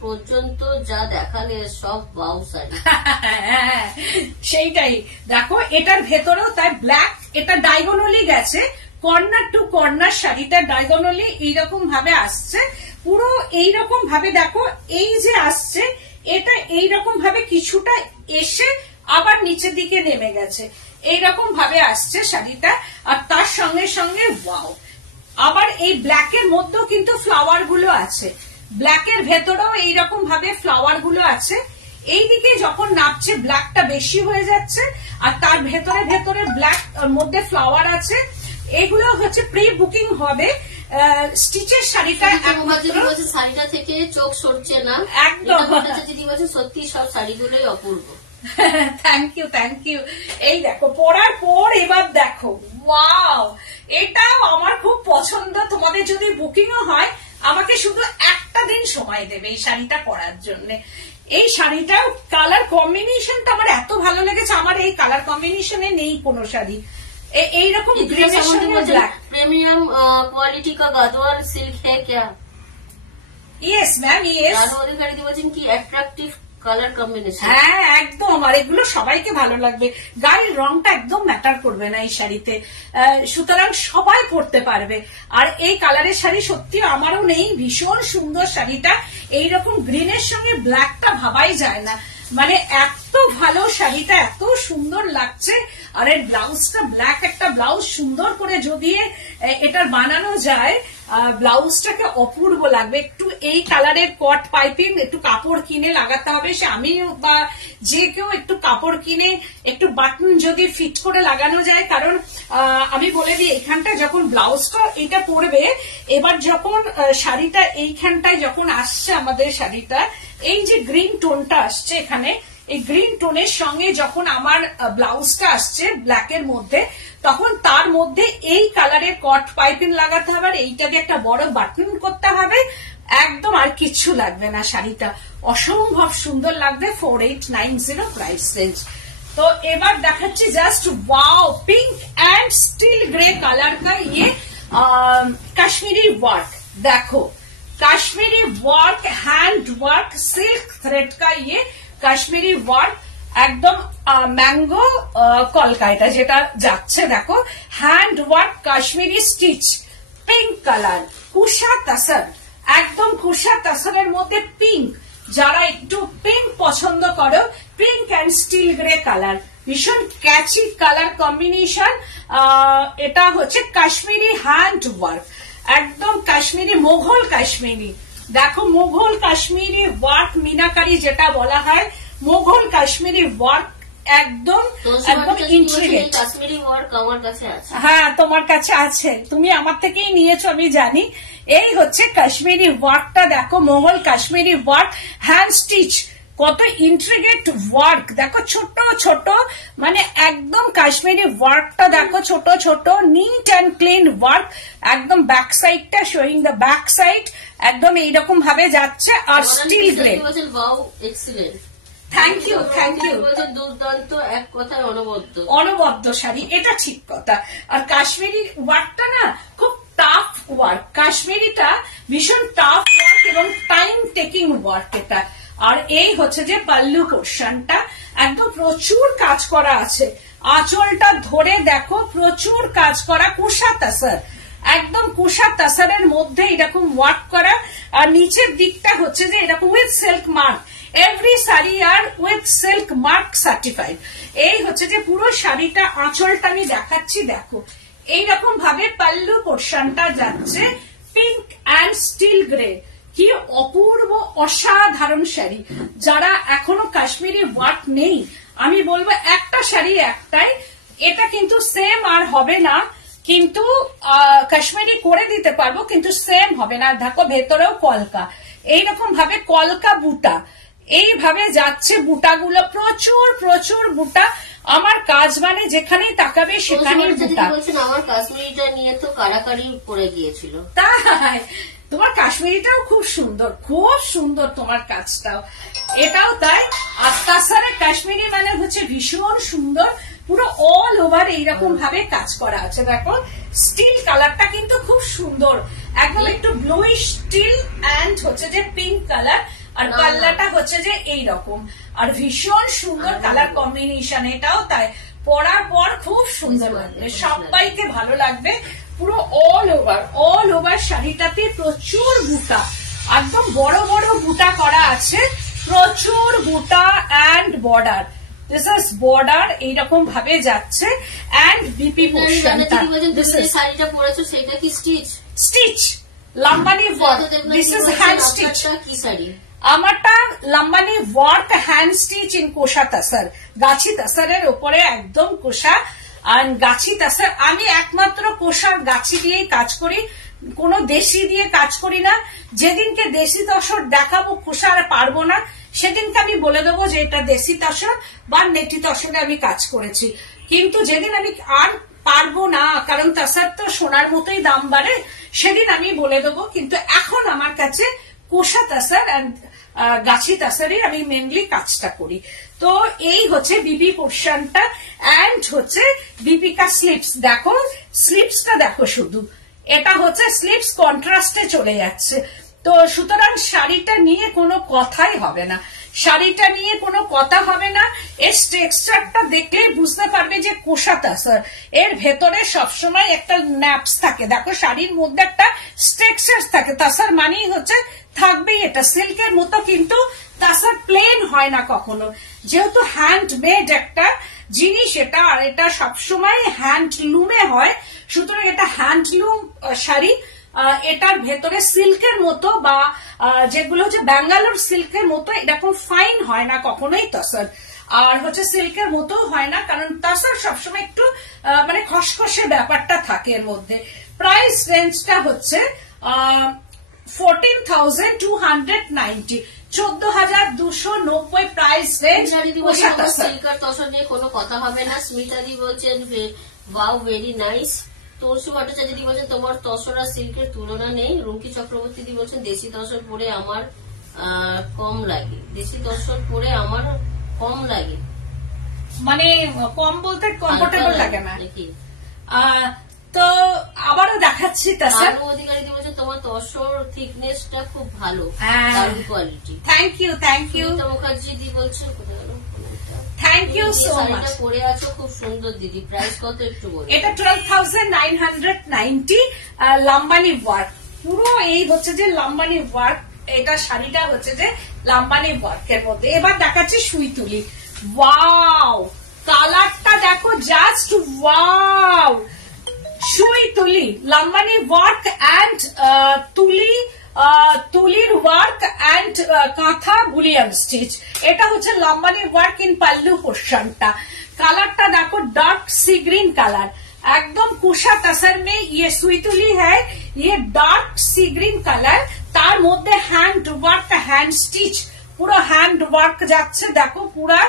পর্যন্ত যা দেখালে সব বাউ শাড়ি। সেইটাই দেখো, এটার ভেতরেও তাই ব্ল্যাক, এটা ডায়াগোনালি গেছে, কর্নার টু কর্নার শাড়িটা ডায়াগোনালি এইরকম ভাবে আসছে, পুরো এইরকম ভাবে দেখো, এই যে আসছে এটা এইরকম ভাবে কিছুটা এসে আবার নিচের দিকে নেমে গেছে। এইরকম ভাবে আসছে শাড়িটা। আর তার সঙ্গে সঙ্গে ওয়াও, আবার এই ব্ল্যাকের মধ্যেও কিন্তু ফ্লাওয়ার গুলো আছে, ব্ল্যাকের ভেতরেও এইরকম ভাবে ফ্লাওয়ার গুলো আছে। এইদিকে যখন নাপছে ব্ল্যাকটা বেশি হয়ে যাচ্ছে, আর তার ভেতরে ভেতরে ব্ল্যাক মধ্যে ফ্লাওয়ার আছে। এগুলো হচ্ছে প্রি বুকিং হবে। স্টিচের শাড়িটা শাড়িটা থেকে চোখ সরছে না একদম, সত্যি সব শাড়িগুলোই অপূর্ব। Thank you, thank you. এই দেখো পরার পর এবার দেখো, ওয়াও, এটাও আমার খুব পছন্দ। তোমাদের যদি বুকিংও হয়, আমাকে শুধু একটা দিন সময় দেবে এই শাড়িটা পরার জন্য। এই শাড়িটার কালার কম্বিনেশনটা আমার এত ভালো লেগেছে, আমার এই কালার কম্বিনেশনে নেই কোনো শাড়ি এইরকম গ্রিনের সঙ্গে ব্ল্যাক। প্রিমিয়াম কোয়ালিটি का गद्वाल सिल्क है क्या? Yes ma'am, yes. অধিকারী বলছেন কি অ্যাট্রাকটিভ কালার কম্বিনেশন। হ্যাঁ একদম, আর এগুলো সবাইকে ভালো লাগবে। গায়ের রংটা একদম ম্যাটার করবে না এই শাড়িতে, সুতরাং সবাই পরতে পারবে। আর এই কালারের শাড়ি সত্যি আমারও নেই, ভীষণ সুন্দর শাড়িটা। এইরকম গ্রিনের সঙ্গে ব্ল্যাকটা ভাবাই যায় না, মানে এত ভালো শাড়িটা, এত সুন্দর লাগছে। আর এর ব্লাউজটা ব্ল্যাক একটা ব্লাউজ সুন্দর করে যদি এটার বানানো যায়, ব্লাউজটাকে অপূর্ব লাগবে। একটু এই কালারের কট পাইপিং একটু কাপড় কিনে লাগাতে হবে, সে আমি বা যে কেউ একটু কাপড় কিনে একটু বাটন যদি ফিট করে লাগানো যায়। কারণ আমি বলে দিই, এখানটা যখন ব্লাউজটা এটা পরবে, এবার যখন শাড়িটা এইখানটায় যখন আসছে আমাদের শাড়িটা, এই যে গ্রিন টোনটা আসছে এখানে, এই গ্রিন টোনের সঙ্গে যখন আমার ব্লাউজটা আসছে ব্ল্যাকের মধ্যে, তখন তার মধ্যে এই কালারের কট পাইপিং লাগাতে হবে, আর এইটাকে একটা বড় বাটন করতে হবে। একদম আর কিচ্ছু লাগবে না, শাড়িটা অসম্ভব সুন্দর লাগবে। 4890 প্রাইস রেঞ্জ। তো এবার দেখাচ্ছি just wow, pink and steel grey colour का ये कश्मीरी वर्क। देखो Kashmiri work, hand work, silk thread का ये কাশ্মীরি ওয়ার্ক, একদম ম্যাঙ্গো কলকা এটা যেটা যাচ্ছে। দেখো hand work, Kashmiri stitch, pink colour, kosa tussar, একদম কুশা তাসরের মধ্যে পিঙ্ক। যারা একটু পিঙ্ক পছন্দ করো, pink and steel grey colour, ভীষণ ক্যাচি কালার কম্বিনেশন। এটা হচ্ছে কাশ্মীরি হ্যান্ড ওয়ার্ক, একদম কাশ্মীরি, মোঘল কাশ্মীরি। দেখো মোঘল কাশ্মীরি ওয়ার্ক, মিনাকারি যেটা বলা হয়, মোঘল কাশ্মীরি ওয়ার্ক, একদম একদম ইন্ট্রিগেট। কাশ্মীরি ওয়ার্ক আমার কাছে আছে। হ্যাঁ তোমার কাছে আছে, তুমি আমার থেকেই নিয়েছো আমি জানি। এই হচ্ছে কাশ্মীরি ওয়ার্কটা, দেখো Mughal Kashmiri work, hand stitch, কত ইন্ট্রিগেট ওয়ার্ক। দেখো ছোট ছোট, মানে একদম কাশ্মীরি ওয়ার্কটা দেখো ছোট ছোট, নিট অ্যান্ড ক্লিন ওয়ার্ক। একদম ব্যাক সাইডটা শোয়িং দ্য ব্যাক সাইড, একদম এইরকম ভাবে যাচ্ছে। আর steel grey, thank you, thank you. দুর্দান্ত, এক কথায় অনবদ্য, অনবদ্য শাড়ি, এটা ঠিক কথা। আর কাশ্মীরি ওয়ার্কটা না খুব টাফ ওয়ার্ক, কাশ্মীরিটা ভীষণ টাফ ওয়ার্ক এবং টাইম টেকিং ওয়ার্ক এটা। আর এই হচ্ছে যে পাল্লু পোর্শনটা, একদম প্রচুর কাজ করা আছে। আঁচলটা ধরে দেখো প্রচুর কাজ করা, কুশা তাসর, একদম কুশা তাসরের মধ্যে এরকম ওয়ার্ক করা। আর নিচের দিকটা হচ্ছে যে এরকম with silk mark, every sari আর উইথ সিল্ক মার্ক সার্টিফাইড। এই হচ্ছে যে পুরো শাড়িটা, আঁচলটা আমি দেখাচ্ছি, দেখো এইরকম ভাবে পাল্লু পোর্শনটা যাচ্ছে, পিঙ্ক অ্যান্ড স্টিল গ্রে। কি অপূর্ব অসাধারণ শাড়ি। যারা এখনো কাশ্মীরি ওয়ার্ক নেই, আমি বলবো একটা শাড়ি একটাই, এটা কিন্তু সেম আর হবে না, কিন্তু কাশ্মীরি করে দিতে পারবো, কিন্তু সেম হবে না। দেখো ভেতরেও কলকা, এইরকম ভাবে কলকা বুটা, এইভাবে যাচ্ছে বুটাগুলো, প্রচুর প্রচুর বুটা। আমার কাজ মানে যেখানেই তাকাবে সেখানেই বুটা। আমার কাশ্মীরিটা নিয়ে তো কারাকারি পড়ে গিয়েছিল। তাই তোমার কাশ্মীরিটাও খুব সুন্দর, খুব সুন্দর তোমার কাজটাও, এটাও তাই। আর তাছাড়া কাশ্মীরি মানে হচ্ছে ভীষণ সুন্দর, পুরো অল ওভার এইরকম ভাবে কাজ করা আছে। দেখো স্টিল কালারটা কিন্তু খুব সুন্দর, একদম একটু ব্লুইশ স্টিল অ্যান্ড হচ্ছে যে পিঙ্ক কালার। আর পাল্লাটা হচ্ছে যে এইরকম, আর ভীষণ সুন্দর কালার কম্বিনেশন, এটাও তাই। পরার পর খুব সুন্দর লাগবে, সবাইকে ভালো লাগবে। পুরো অল ওভার শাড়িটাতে প্রচুর বুটা, একদম বড় বড় বুটা করা আছে, প্রচুর বুটা and border, this is border এইরকম ভাবে যাচ্ছে এন্ড বিপি পোর্শনটা শাড়িটা পরেছো সেটা কি stitch? Stitch Lambani work, this is hand stitch. কি শাড়ি? আমারটা Lambani work hand stitch in kosa tussar, গাছি তাসারের উপরে একদম কোষা আর গাছি তাসার। আমি একমাত্র কোষার গাছি দিয়েই কাজ করি, কোনো দেশি দিয়ে কাজ করি না। যেদিনকে দেশি তসর দেখাবো কোষা আর পারবো না, সেদিনকে আমি বলে দেবো যে এটা দেশি তসর বা নেটি তসরে আমি কাজ করেছি। কিন্তু যেদিন আমি আর পারবো না, কারণ তাসার তো সোনার মতোই দাম বাড়ে, সেদিন আমি বলে দেবো। কিন্তু এখন আমার কাছে কোষা তাসার এন্ড গাছি তাসারে আমি মেনলি কাজটা করি। তো এই হচ্ছে বিপি পোর্শনটা এন্ড হচ্ছে বিপিকা স্লিপস। দেখো স্লিপসটা দেখো, শুধু এটা হচ্ছে স্লিপস কন্ট্রাস্টে চলে যাচ্ছে। তো সুতরাং শাড়িটা নিয়ে কোনো কথাই হবে না, শাড়িটা নিয়ে কোনো কথা হবে না। এর টেক্সচারটা দেখলেই বুঝতে পারবে যে কোষা তাসার, এর ভেতরে সবসময় একটা ন্যাপস থাকে। দেখো শাড়ির মধ্যে একটা টেক্সচার থাকে, তাসার মানেই হচ্ছে থাকবেই এটা সিল্কের মতো, কিন্তু তাসার প্লেন হয় না কখনো, যেহেতু হ্যান্ডমেড একটা জিনিস এটা, আর এটা সবসময় হ্যান্ডলুমে হয়। সুতরাং এটা হ্যান্ডলুম শাড়ি, এটার ভেতরে সিল্কের মতো বা যেগুলো হচ্ছে ব্যাঙ্গালোর সিল্কের মতো এরকম ফাইন হয় না কখনোই তসর, আর হচ্ছে সিল্কের মতো হয় না, কারণ তসর সবসময় একটু মানে খসখসে ব্যাপারটা থাকে এর মধ্যে। প্রাইস রেঞ্জটা হচ্ছে 14,290, 14,290 প্রাইস রেঞ্জ। সিল্কার তসর নিয়ে কোনো কথা হবে না। স্মিতাদি বলছেন ওয়াও ভেরি নাইস। তর্ষু ভট্টাচার্য দিদি বলছেন তোমার তসর আর সিল্কের তুলনা নেই। রুমকি চক্রবর্তী দি বলছেন দেশি তসর পরে আমার কম লাগে, দেশি তসর পরে আমার কম লাগে, মানে কম বলতে কমফোর্টেবল লাগে না। তো আবারও দেখাচ্ছি তাসার। অধিকারী দি বলছেন তোমার তসর থিকনেসটা খুব ভালো, দারুণ quality. Thank you, thank you. Mukherjee দি বলছেন থ্যাংক ইউ সো মাচ। পরে আছো খুব সুন্দর দিদি, প্রাইস কত একটু বলুন? এটা 12,990 লাম্বানি ওয়ার্ক, পুরো এই হচ্ছে যে লাম্বানি ওয়ার্ক। এটা শাড়িটা হচ্ছে যে লাম্বানি ওয়ার্কের মধ্যে। এবার দেখাচ্ছি সুই তুলি। ওয়াও, কালারটা দেখো, জাস্ট ওয়াও। সুই তুলি লাম্বানি ওয়ার্ক এন্ড তুলির ওয়ার্ক এন্ড কাঁথা বুলিয়ান স্টিচ। এটা হচ্ছে লাম্বানি ওয়ার্ক ইন পাল্লু পোর্শনটা। কালারটা দেখো, ডার্ক सी ग्रीन कलर, एकदम कुशा तसर में ये सुई तुली है, ये डार्क सी ग्रीन कलर। তার মধ্যে হ্যান্ড ওয়ার্ক, হ্যান্ড স্টিচ, পুরো হ্যান্ড ওয়ার্ক যাচ্ছে। দেখো পুরা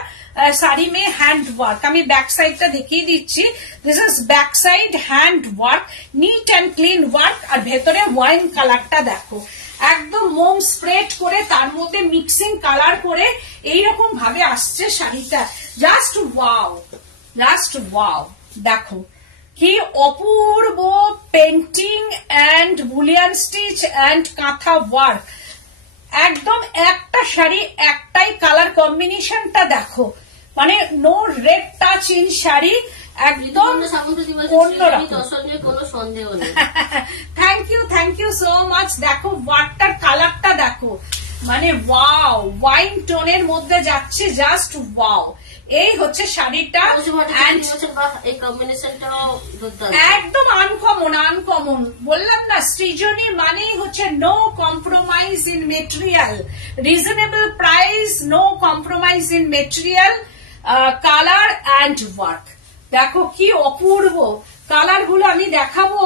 শাড়ি মে হ্যান্ড ওয়ার্ক। আমি ব্যাক সাইডটা দেখিয়ে দিচ্ছি। This is back side hand work, neat and clean work. আর ভেতরে ওয়াইন কালারটা দেখো, একদম মোম স্প্রেড করে তার মধ্যে মিক্সিং কালার করে এইরকম ভাবে আসছে শাড়িটা। Just wow, just wow. দেখো কি অপূর্ব painting and bullion stitch and kantha work. একদম একটা শাড়ি, একটাই কালার কম্বিনেশনটা দেখো, মানে no red touch in sari, একদম অন্যরকম। কোনো সন্দেহ নেই। Thank you so much. দেখো ওয়ার্কটার কালারটা দেখো, মানে ওয়াও, ওয়াইন টোনের মধ্যে যাচ্ছে, জাস্ট ওয়াও। এই হচ্ছে শাড়িটা, একদম আনকমন। বললাম না, সৃজনী মানেই হচ্ছে no compromise in material, reasonable price, no compromise in material, colour and work. দেখো কি অপূর্ব কালার গুলো আমি দেখাবো,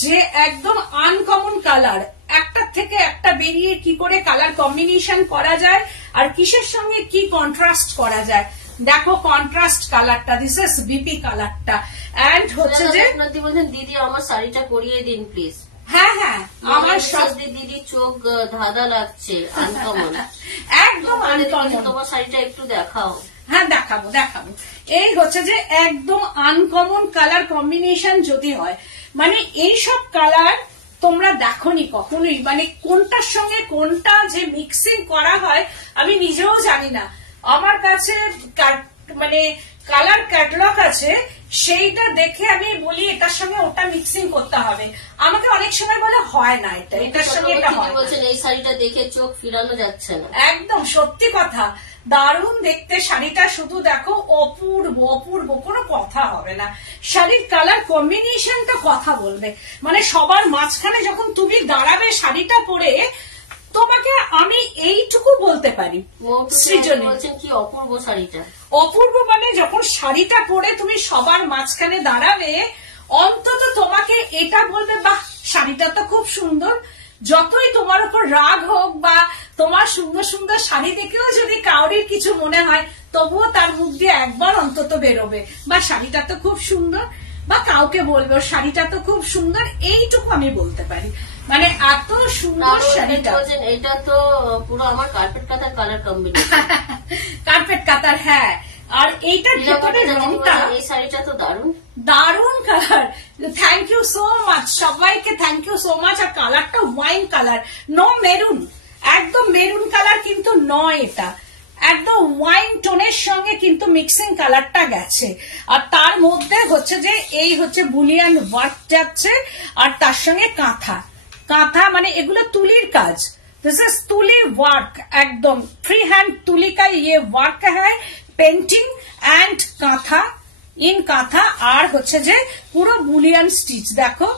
যে একদম আনকমন কালার, একটার থেকে একটা বেরিয়ে কি করে কালার কম্বিনেশন করা যায় আর কিসের সঙ্গে কি কন্ট্রাস্ট করা যায়। দেখো কন্ট্রাস্ট কালারটা, দিস ইজ বিপি কালারটা। এন্ড হচ্ছে যে বলছেন দিদি আমার শাড়িটা করিয়ে দিন প্লিজ। হ্যাঁ হ্যাঁ, আমার সব দিদি চোখ ধাঁধা লাগছে, আনকমন, একদম আনকমন। তোমার শাড়িটা একটু দেখাও। হ্যাঁ দেখাবো। এই হচ্ছে যে একদম আনকমন কালার কম্বিনেশন যদি হয়, মানে এইসব কালার তোমরা দেখোনি কখনোই, মানে কোনটার সঙ্গে কোনটা যে মিক্সিং করা হয় আমি নিজেও জানি না। আমার কাছে মানে কালার ক্যাটালগ আছে সেইটা দেখে আমি বলি এটার সঙ্গে ওটা মিক্সিং করতে হবে। আমাকে অনেক সময় বলে হয় না, এটার সঙ্গে এটা হয় না। এই শাড়িটা দেখে চোখ ফিরানো যাচ্ছে না। একদম সত্যি কথা, দারুণ দেখতে শাড়িটা, শুধু দেখো অপূর্ব অপূর্ব, কোনো কথা হবে না। শাড়ির কালার কম্বিনেশনটা কথা বলবে, মানে সবার মাঝখানে যখন তুমি দাঁড়াবে শাড়িটা পরে, তোমাকে আমি এইটুকু বলতে পারি সৃজনী কি অপূর্ব শাড়িটা। অপূর্ব মানে যখন শাড়িটা পরে তুমি সবার মাঝখানে দাঁড়াবে, অন্তত তোমাকে এটা বলবে বাহ শাড়িটা তো খুব সুন্দর। যতই তোমার উপর রাগ হোক বা তোমার সুন্দর সুন্দর শাড়ি দেখেও যদি কাউরির কিছু মনে হয়, তবুও তার মুখ দিয়ে একবার অন্তত বেরোবে বা শাড়িটা তো খুব সুন্দর, বা কাউকে বলবে শাড়িটা তো খুব সুন্দর। এইটুকু আমি বলতে পারি, মানে এত সুন্দর শাড়িটা। এটা তো পুরো আমার কার্পেট কাতার কালার কম্বিনেশন। কার্পেট কাতার, হ্যাঁ। আর এইটার ভেতরে রংটা, এই শাড়িটা তো দারুণ দারুণ colour. Thank you so much, সবাইকে থ্যাংক ইউ সো মাচ। আর কালারটা ওয়াইন কালার, নো মেরুন, একদম মেরুন কালার কিন্তু নয়, এটা একদম ওয়াইন টোনের সঙ্গে কিন্তু মিক্সিং কালারটা গেছে। আর তার মধ্যে হচ্ছে যে এই হচ্ছে বুলিয়ান ওয়ার্ক যাচ্ছে, আর তার সঙ্গে কাঁথা, কাঁথা মানে এগুলো তুলির কাজ। दिस इज तुली वर्क, एकदम फ्री हैंड तुली का ये वर्क है, पेंटिंग एंड कांथा, इन कांथा। আর হচ্ছে যে পুরো বুলিয়ান স্টিচ, দেখো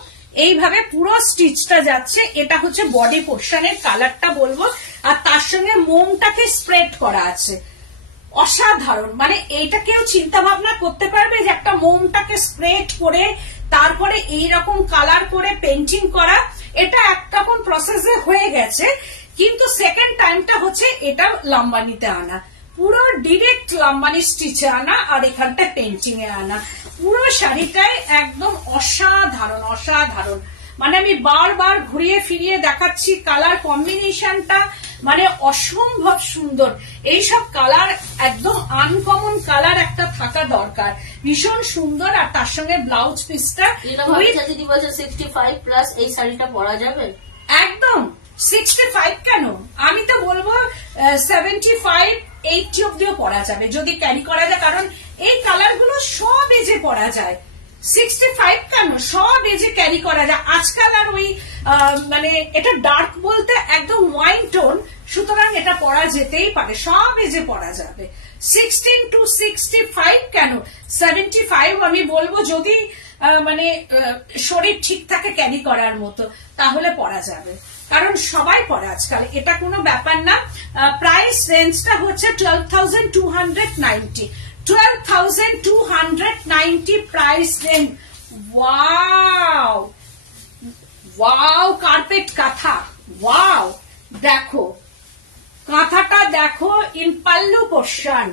এইভাবে পুরো স্টিচটা যাচ্ছে। এটা হচ্ছে বডি পোর্শনের কালারটা বলবো, আর তার সঙ্গে মোমটাকে স্প্রেড করা আছে। অসাধারণ, মানে এইটা কেউ চিন্তা ভাবনা করতে পারবে যে একটা মোমটাকে স্প্রেড করে তারপরে এইরকম কালার করে পেন্টিং করা? এটা একরকম প্রসেসে হয়ে গেছে, কিন্তু সেকেন্ড টাইমটা হচ্ছে এটা লাম্বানিতে আনা, পুরো ডিরেক্ট লাম্বানি স্টিচে আনা আর এখানটা পেন্টিং এ আনা। পুরো শাড়িটাই একদম অসাধারণ অসাধারণ, মানে আমি বারবার ঘুরিয়ে ফিরিয়ে দেখাচ্ছি, কালার কম্বিনেশনটা মানে অসম্ভব সুন্দর। এইসব কালার একদম আনকমন কালার একটা থাকা দরকার, ভীষণ সুন্দর। আর তার সঙ্গে ব্লাউজ পিসটা 65+ এই শাড়িটা পরা যাবে একদম। 65 কেন, আমি তো বলবো 75-80 অব্দিও পরা যাবে যদি ক্যারি করা যায়, কারণ এই কালার গুলো সব এজে পরা যায়। 65 কেন, সব এজে ক্যারি করা যায় আজকাল। আর ওই মানে এটা ডার্ক বলতে একদম ওয়াইন টোন, সুতরাং এটা পরা যেতেই পারে, সব এজে পরা যাবে। 16 to 65 কেন, 75 আমি বলবো যদি মানে শরীর ঠিক থাকে ক্যারি করার মতো, তাহলে পরা যাবে, কারণ সবাই পরে আজকাল, এটা কোনো ব্যাপার না। প্রাইস রেঞ্জটা হচ্ছে 12,290, 12,290 price range. Wow wow, carpet কাঁথা, ওয়াও। দেখো কাঁথাটা দেখো, ইন পাল্লু পোর্শন,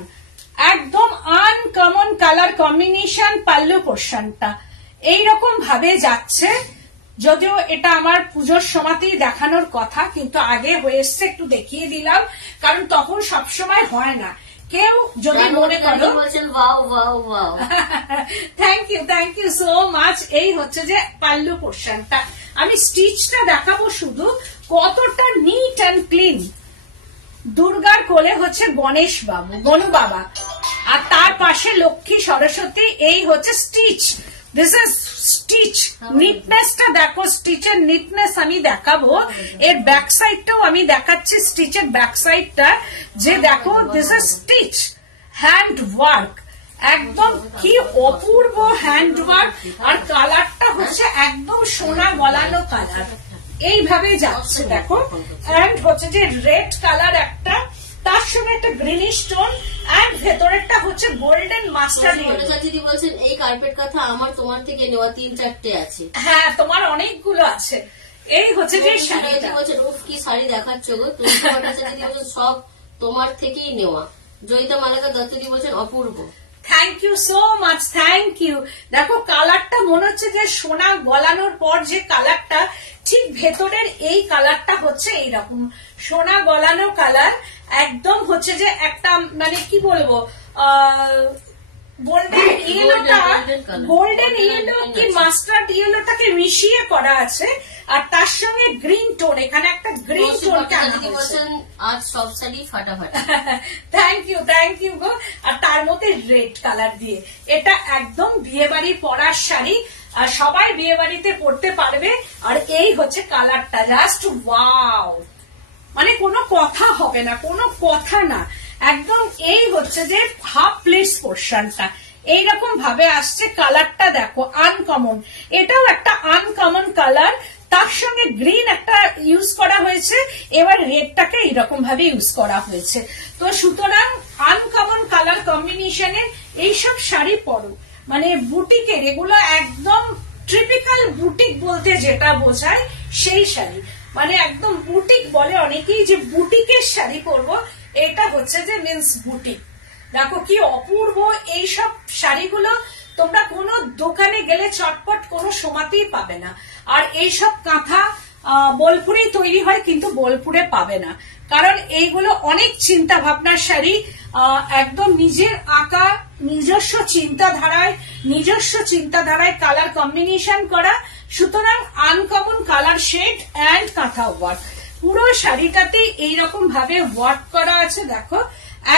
একদম আনকমন কালার কম্বিনেশন। পাল্লু পোর্শনটা এইরকম ভাবে যাচ্ছে, যদিও এটা আমার পুজোর সময়তেই দেখানোর কথা, কিন্তু আগে হয়ে এসছে, একটু দেখিয়ে দিলাম, কারণ তখন সবসময় হয় না। কেউ যদি মনে করো, থ্যাংক ইউ সো মাচ। এই হচ্ছে যে পাল্লু পোর্শনটা, আমি স্টিচটা দেখাবো শুধু, কতটা নিট অ্যান্ড ক্লিন। দুর্গার কোলে হচ্ছে গণেশ বাবু, গনু বাবা, আর তার পাশে লক্ষ্মী সরস্বতী। এই হচ্ছে স্টিচ, দিস ইজ স্টিচ। নিটনেসটা দেখো, স্টিচের নিটনেস আমি দেখাবো, এর ব্যাক সাইডটাও আমি দেখাচ্ছি, স্টিচের ব্যাক সাইডটা যে দেখো, this is stitch, hand work, একদম কি অপূর্ব হ্যান্ড ওয়ার্ক। আর কালারটা হচ্ছে একদম সোনা গলানো কালার, এইভাবে যাচ্ছে দেখো। এন্ড হচ্ছে যে রেড কালার একটা, তার সঙ্গে একটা গ্রিনিশ টোন, আর ভেতরেরটা হচ্ছে গোল্ডেন মাস্টার্ড। দিদি বলছেন এই কার্পেট কাঁথা আমার তোমার থেকে নেওয়া 3-4টে আছে। হ্যাঁ, তোমার অনেকগুলো আছে। এই হচ্ছে যে শাড়িটা বলছেন, উফ কি শাড়ি দেখাচ্ছ গো তুমি, সব তোমার থেকেই নেওয়া। জয়িতা মালাকা দত্ত দিদি বলছেন অপূর্ব। Thank you so much, thank you. দেখো কালারটা মনে হচ্ছে যে সোনা গলানোর পর যে কালারটা, ঠিক ভেতরের এই কালারটা হচ্ছে এইরকম সোনা গলানো কালার, একদম হচ্ছে যে একটা মানে কি বলবো, গোল্ডেন ইয়েলোটা, গোল্ডেন ইয়েলো কি মাস্টার্ড ইয়েলোটাকে মিশিয়ে করা আছে। আর তার সঙ্গে গ্রিন টোন, এখানে একটা গ্রিন টোন আজ সব শাড়ি ফাটাফাটি। থ্যাংক ইউ গো। আর তার মধ্যে রেড কালার দিয়ে, এটা একদম বিয়ে বাড়ি পরার শাড়ি, আর সবাই বিয়ে বাড়িতে পড়তে পারবে। আর এই হচ্ছে কালারটা, জাস্ট ওয়াও, মানে কোনো কথা হবে না, কোনো কথা না, একদম। এই হচ্ছে যে হাফ প্লেটস পোর্শনটা এইরকম ভাবে আসছে, কালারটা দেখো আনকমন, এটাও একটা আনকমন কালার, তার সঙ্গে গ্রিন একটা ইউজ করা হয়েছে, এবার রেডটাকে এইরকম ভাবে ইউজ করা হয়েছে। তো সুতরাং আনকমন কালার কম্বিনেশনে এইসব শাড়ি পরো, মানে বুটিকের, এগুলো একদম ট্রিপিক্যাল বুটিক বলতে যেটা বোঝায় সেই শাড়ি, মানে একদম বুটিক বলে অনেকেই, যে বুটিকের শাড়ি পরবো, এটা হচ্ছে যে মিন্স বুটিক। দেখো কি অপূর্ব এইসব শাড়িগুলো, তোমরা কোনো দোকানে গেলে চটপট কোনো সময়তেই পাবে না। আর এইসব কাঁথা বোলপুরেই তৈরি হয়, কিন্তু বোলপুরে পাবে না, কারণ এইগুলো অনেক চিন্তা ভাবনার শাড়ি, একদম নিজের আঁকা, নিজস্ব চিন্তাধারায় কালার কম্বিনেশন করা, সুতরাং আনকমন কালার শেড অ্যান্ড কাঁথা ওয়ার্ক। পুরো শাড়িটাতে এইরকম ভাবে ওয়ার্ক করা আছে, দেখো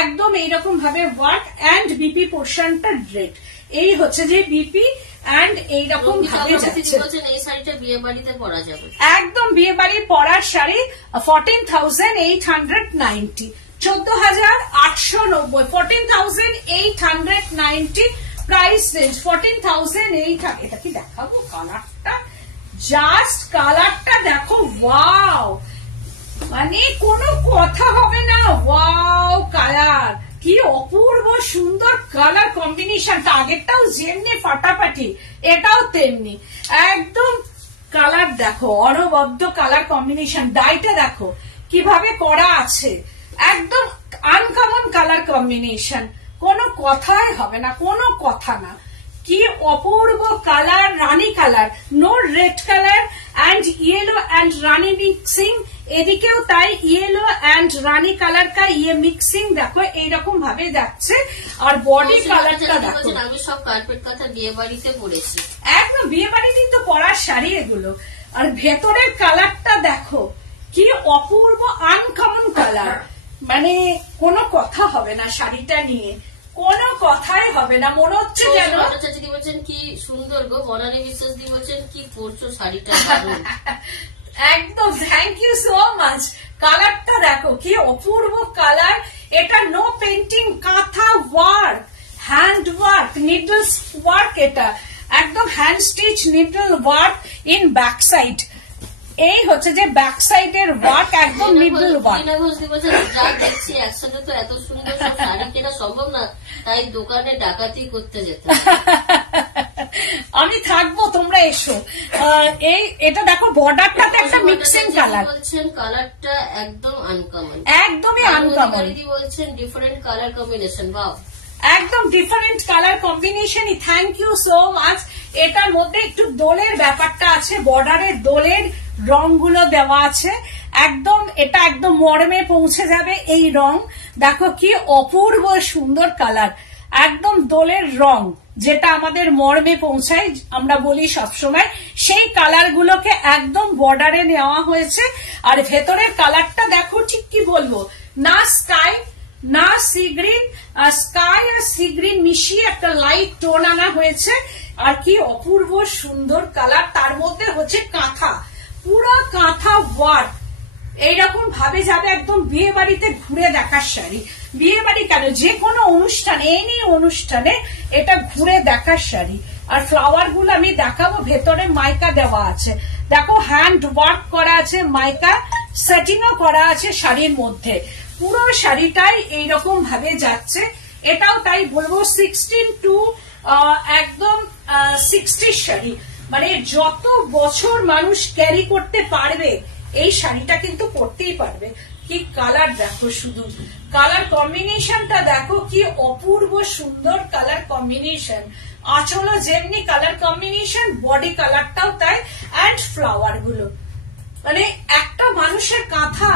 একদম এইরকম ভাবে ওয়ার্ক, অ্যান্ড বিপি পোর্শনটা রেড, এই হচ্ছে যে বিপি, অ্যান্ড এইরকম ভাবে যাচ্ছে। এই শাড়িটা বিয়ে বাড়িতে পরা যাবে, একদম বিয়ে বাড়ির পরার শাড়ি। 14,890, 14,890, 14,890 price range, 14,800। এটা কি দেখাবো কালারটা, জাস্ট কালারটা দেখো, ওয়াও, মানে কোনো কথা হবে না, ওয়াও কালার, কি অপূর্ব সুন্দর কালার কম্বিনেশনটা, আগেরটাও যেমনি ফাটাফাটি, এটাও তেমনি, একদম কালার দেখো, অনবদ্য কালার কম্বিনেশন, ডাইটা দেখো কিভাবে করা আছে, একদম আনকমন কালার কম্বিনেশন, কোনো কথাই হবে না, কোনো কথা না, কি অপূর্ব colour, rani colour, no red colour, and yellow and rani mixing, এদিকেও তাই ইয়েলো অ্যান্ড রানী কালার কা ইয়ে মিক্সিং, দেখো এইরকম ভাবে যাচ্ছে। আর বডি কালারটা দেখো, আমি সব কার্পেট কাঁথা বিয়ে বাড়িতে পরেছি, একদম বিয়ে বাড়িতে তো পরার শাড়ি এগুলো। আর ভেতরের কালারটা দেখো কি অপূর্ব আনকমন কালার, মানে কোনো কথা হবে না শাড়িটা নিয়ে, কোনো কথাই হবে না, মনে হচ্ছে যেন। যদি বলছেন কি সুন্দর গো, বনানী বিশ্বাস দিয়ে বলছেন কি পরছো শাড়িটা, একদম থ্যাংক ইউ সো মাচ। কালারটা দেখো কি অপূর্ব কালার, এটা নো পেন্টিং, কাঁথা work, hand work, needles work, এটা একদম hand stitch needle work in back side, এই হচ্ছে যে ব্যাক সাইডের ওয়ার্ক, একদম নিডল ওয়ার্ক। যা দেখছি একসাথে তো এত সুন্দর শাড়ি কেনা সম্ভব না, তাই দোকানে ডাকাতি করতে যেতে। আমি থাকবো, তোমরা এসো। এই এটা দেখো বর্ডারটাতে একটা মিক্সিং কালার, বলছেন কালারটা একদম আনকমন, একদমই আনকমন, বলছেন ডিফারেন্ট কালার কম্বিনেশন, বাহ, একদম ডিফারেন্ট কালার কম্বিনেশনই। Thank you so much. এটার মধ্যে একটু দোলের ব্যাপারটা আছে, বর্ডারের দোলের রংগুলো দেওয়া আছে, একদম এটা একদম মর্মে পৌঁছে যাবে এই রং, দেখো কি অপূর্ব সুন্দর কালার, একদম দোলের রং যেটা আমাদের মর্মে পৌঁছায়, আমরা বলি সবসময়, সেই কালার গুলোকে একদম বর্ডারে নেওয়া হয়েছে। আর ভেতরের কালারটা দেখো, ঠিক কি বলবো, না স্কাই না সি গ্রিন, স্কাই আর সি গ্রিন মিশিয়ে একটা লাইট টোন আনা হয়েছে, আর কি অপূর্ব সুন্দর কালার, তার মধ্যে হচ্ছে কাঁথা, পুরো কাঁথা ওয়ার্ক, এইরকম ভাবে যাবে, একদম বিয়ে বাড়িতে ঘুরে দেখার শাড়ি, বিয়ে বাড়ি কেন, যে কোনো অনুষ্ঠানে, এনি অনুষ্ঠানে এটা ঘুরে দেখার শাড়ি। আর ফ্লাওয়ার গুলো আমি দেখাবো, ভেতরে মাইকা দেওয়া আছে, দেখো হ্যান্ড ওয়ার্ক করা আছে, মাইকা সেটিংও করা আছে শাড়ির মধ্যে, পুরো শাড়িটাই এইরকম ভাবে যাচ্ছে। এটাও তাই বলবো 16 to একদম 60 শাড়ি, মানে যত বছর মানুষ ক্যারি করতে পারবে এই শাড়িটা কিন্তু পরতেই পারবে। কি কালার দেখো, শুধু কালার কম্বিনেশনটা দেখো, কি অপূর্ব সুন্দর কালার কম্বিনেশন, আঁচলও যেমনি কালার কম্বিনেশন, বডি কালারটাও তাই, অ্যান্ড ফ্লাওয়ার গুলো, মানে একটা মানুষের কাঁথা।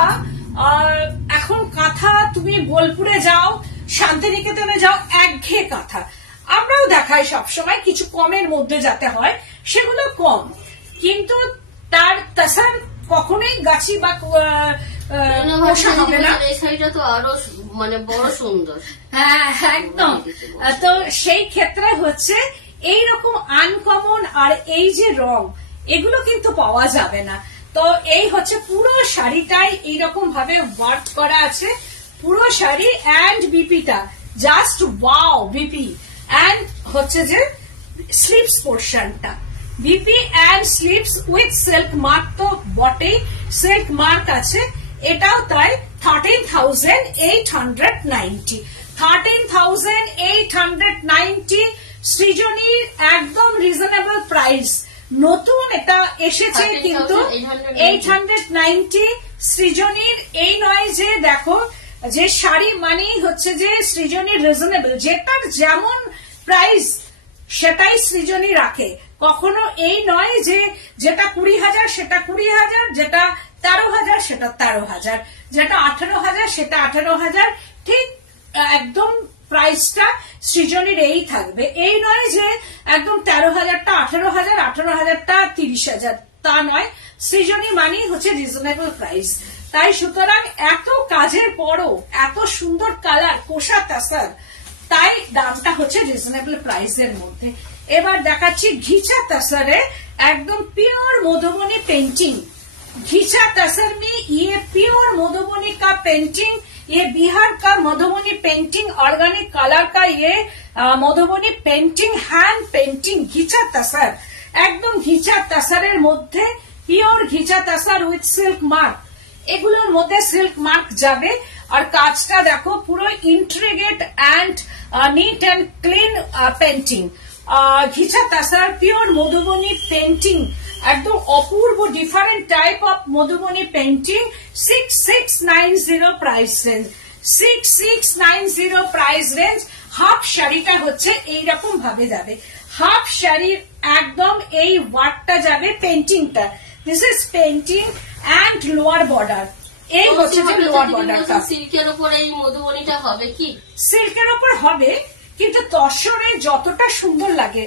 এখন কাঁথা তুমি বোলপুরে যাও, শান্তিনিকেতনে যাও, একঘেয়ে কাঁথা, আমরাও দেখাই সবসময়, কিছু কমের মধ্যে যাতে হয় সেগুলো কম, কিন্তু তাছাড়া কখনোই গাছি বা পোষা হবে না। এই শাড়িটা তো আরো মানে বড় সুন্দর। হ্যাঁ একদম। তো সেই ক্ষেত্রে হচ্ছে এইরকম আনকমন আর এই যে রং এগুলো কিন্তু পাওয়া যাবে না। তো এই হচ্ছে পুরো শাড়িটাই এইরকম ভাবে ওয়ার্ক করা আছে পুরো শাড়ি। অ্যান্ড বিপিটা জাস্ট ওয়াও বিপি। অ্যান্ড হচ্ছে যে স্লিভস পোর্শনটা BP and sleeves with silk mark তো বটেই, সিল্ক মার্ক আছে। এটাও তাই 13,890 13,890 সৃজনীর একদম রিজনেবল প্রাইস। নতুন এটা এসেছে কিন্তু 890 সৃজনীর। এই নয় যে দেখো যে শাড়ি মানেই হচ্ছে যে সৃজনীর রিজনেবল, যেটার যেমন প্রাইস সেটাই সৃজনী রাখে। কখনো এই নয় যে যেটা 20,000 সেটা 20,000, যেটা 13,000 সেটা 13,000, যেটা 18,000 সেটা 18,000, ঠিক একদম প্রাইসটা সৃজনীর এই থাকবে। এই নয় যে একদম 13,000টা 18,000, 18,000টা 30,000, তা নয়। সৃজনী মানেই হচ্ছে রিজনেবল প্রাইস। তাই সুতরাং এত কাজের পরও এত সুন্দর কালার কোষা তাসার, তাই দামটা হচ্ছে রিজনেবল প্রাইসের মধ্যে। এবার দেখাচ্ছি ঘিচা तसर है, एकदम प्योर मधुबनी पेंटिंग। घिचा तसर में ये प्योर मधुबनी का पेंटिंग, ये बिहार का मधुबनी पेंटिंग, ऑर्गेनिक कलर का ये मधुबनी पेंटिंग, हैंड पेंटिंग घिचा तसर, एकदम घिचा तसरेर मध्य पियोर घिचा तसर उइथ सिल्क मार्क, এগুলোর মধ্যে সিল্ক মার্ক যাবে। আর কাজটা দেখো পুরো intricate and neat and clean painting, ghicha tussar pure Madhubani painting, একদম অপূর্ব different type of Madhubani painting. 6690 price range, 6690 price range. Half শাড়িটা হচ্ছে এইরকম ভাবে যাবে, হাফ শাড়ির একদম এই ওয়ার্কটা যাবে, পেন্টিংটা, this is painting and lower border. এই হচ্ছে যে লোয়ার বর্ডারটা সিল্কের উপর এই মধুবনীটা হবে কি? সিল্কের উপর হবে, কিন্তু তসরে যতটা সুন্দর লাগে,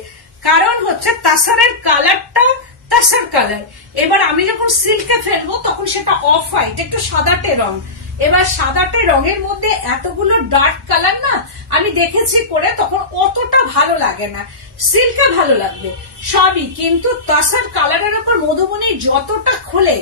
কারণ হচ্ছে তাসারের কালারটা তাসার কালার। এবার আমি যখন সিল্কে ফেলবো তখন সেটা অফ হোয়াইট, একটু সাদাটে রং। এবার সাদাটে রঙের মধ্যে এতগুলো ডার্ক কালার না আমি দেখেছি পরে, তখন অতটা ভালো লাগে না। সিল্কে ভালো লাগবে সবই, কিন্তু তাসার কালারের উপর মধুবনী যতটা খোলে,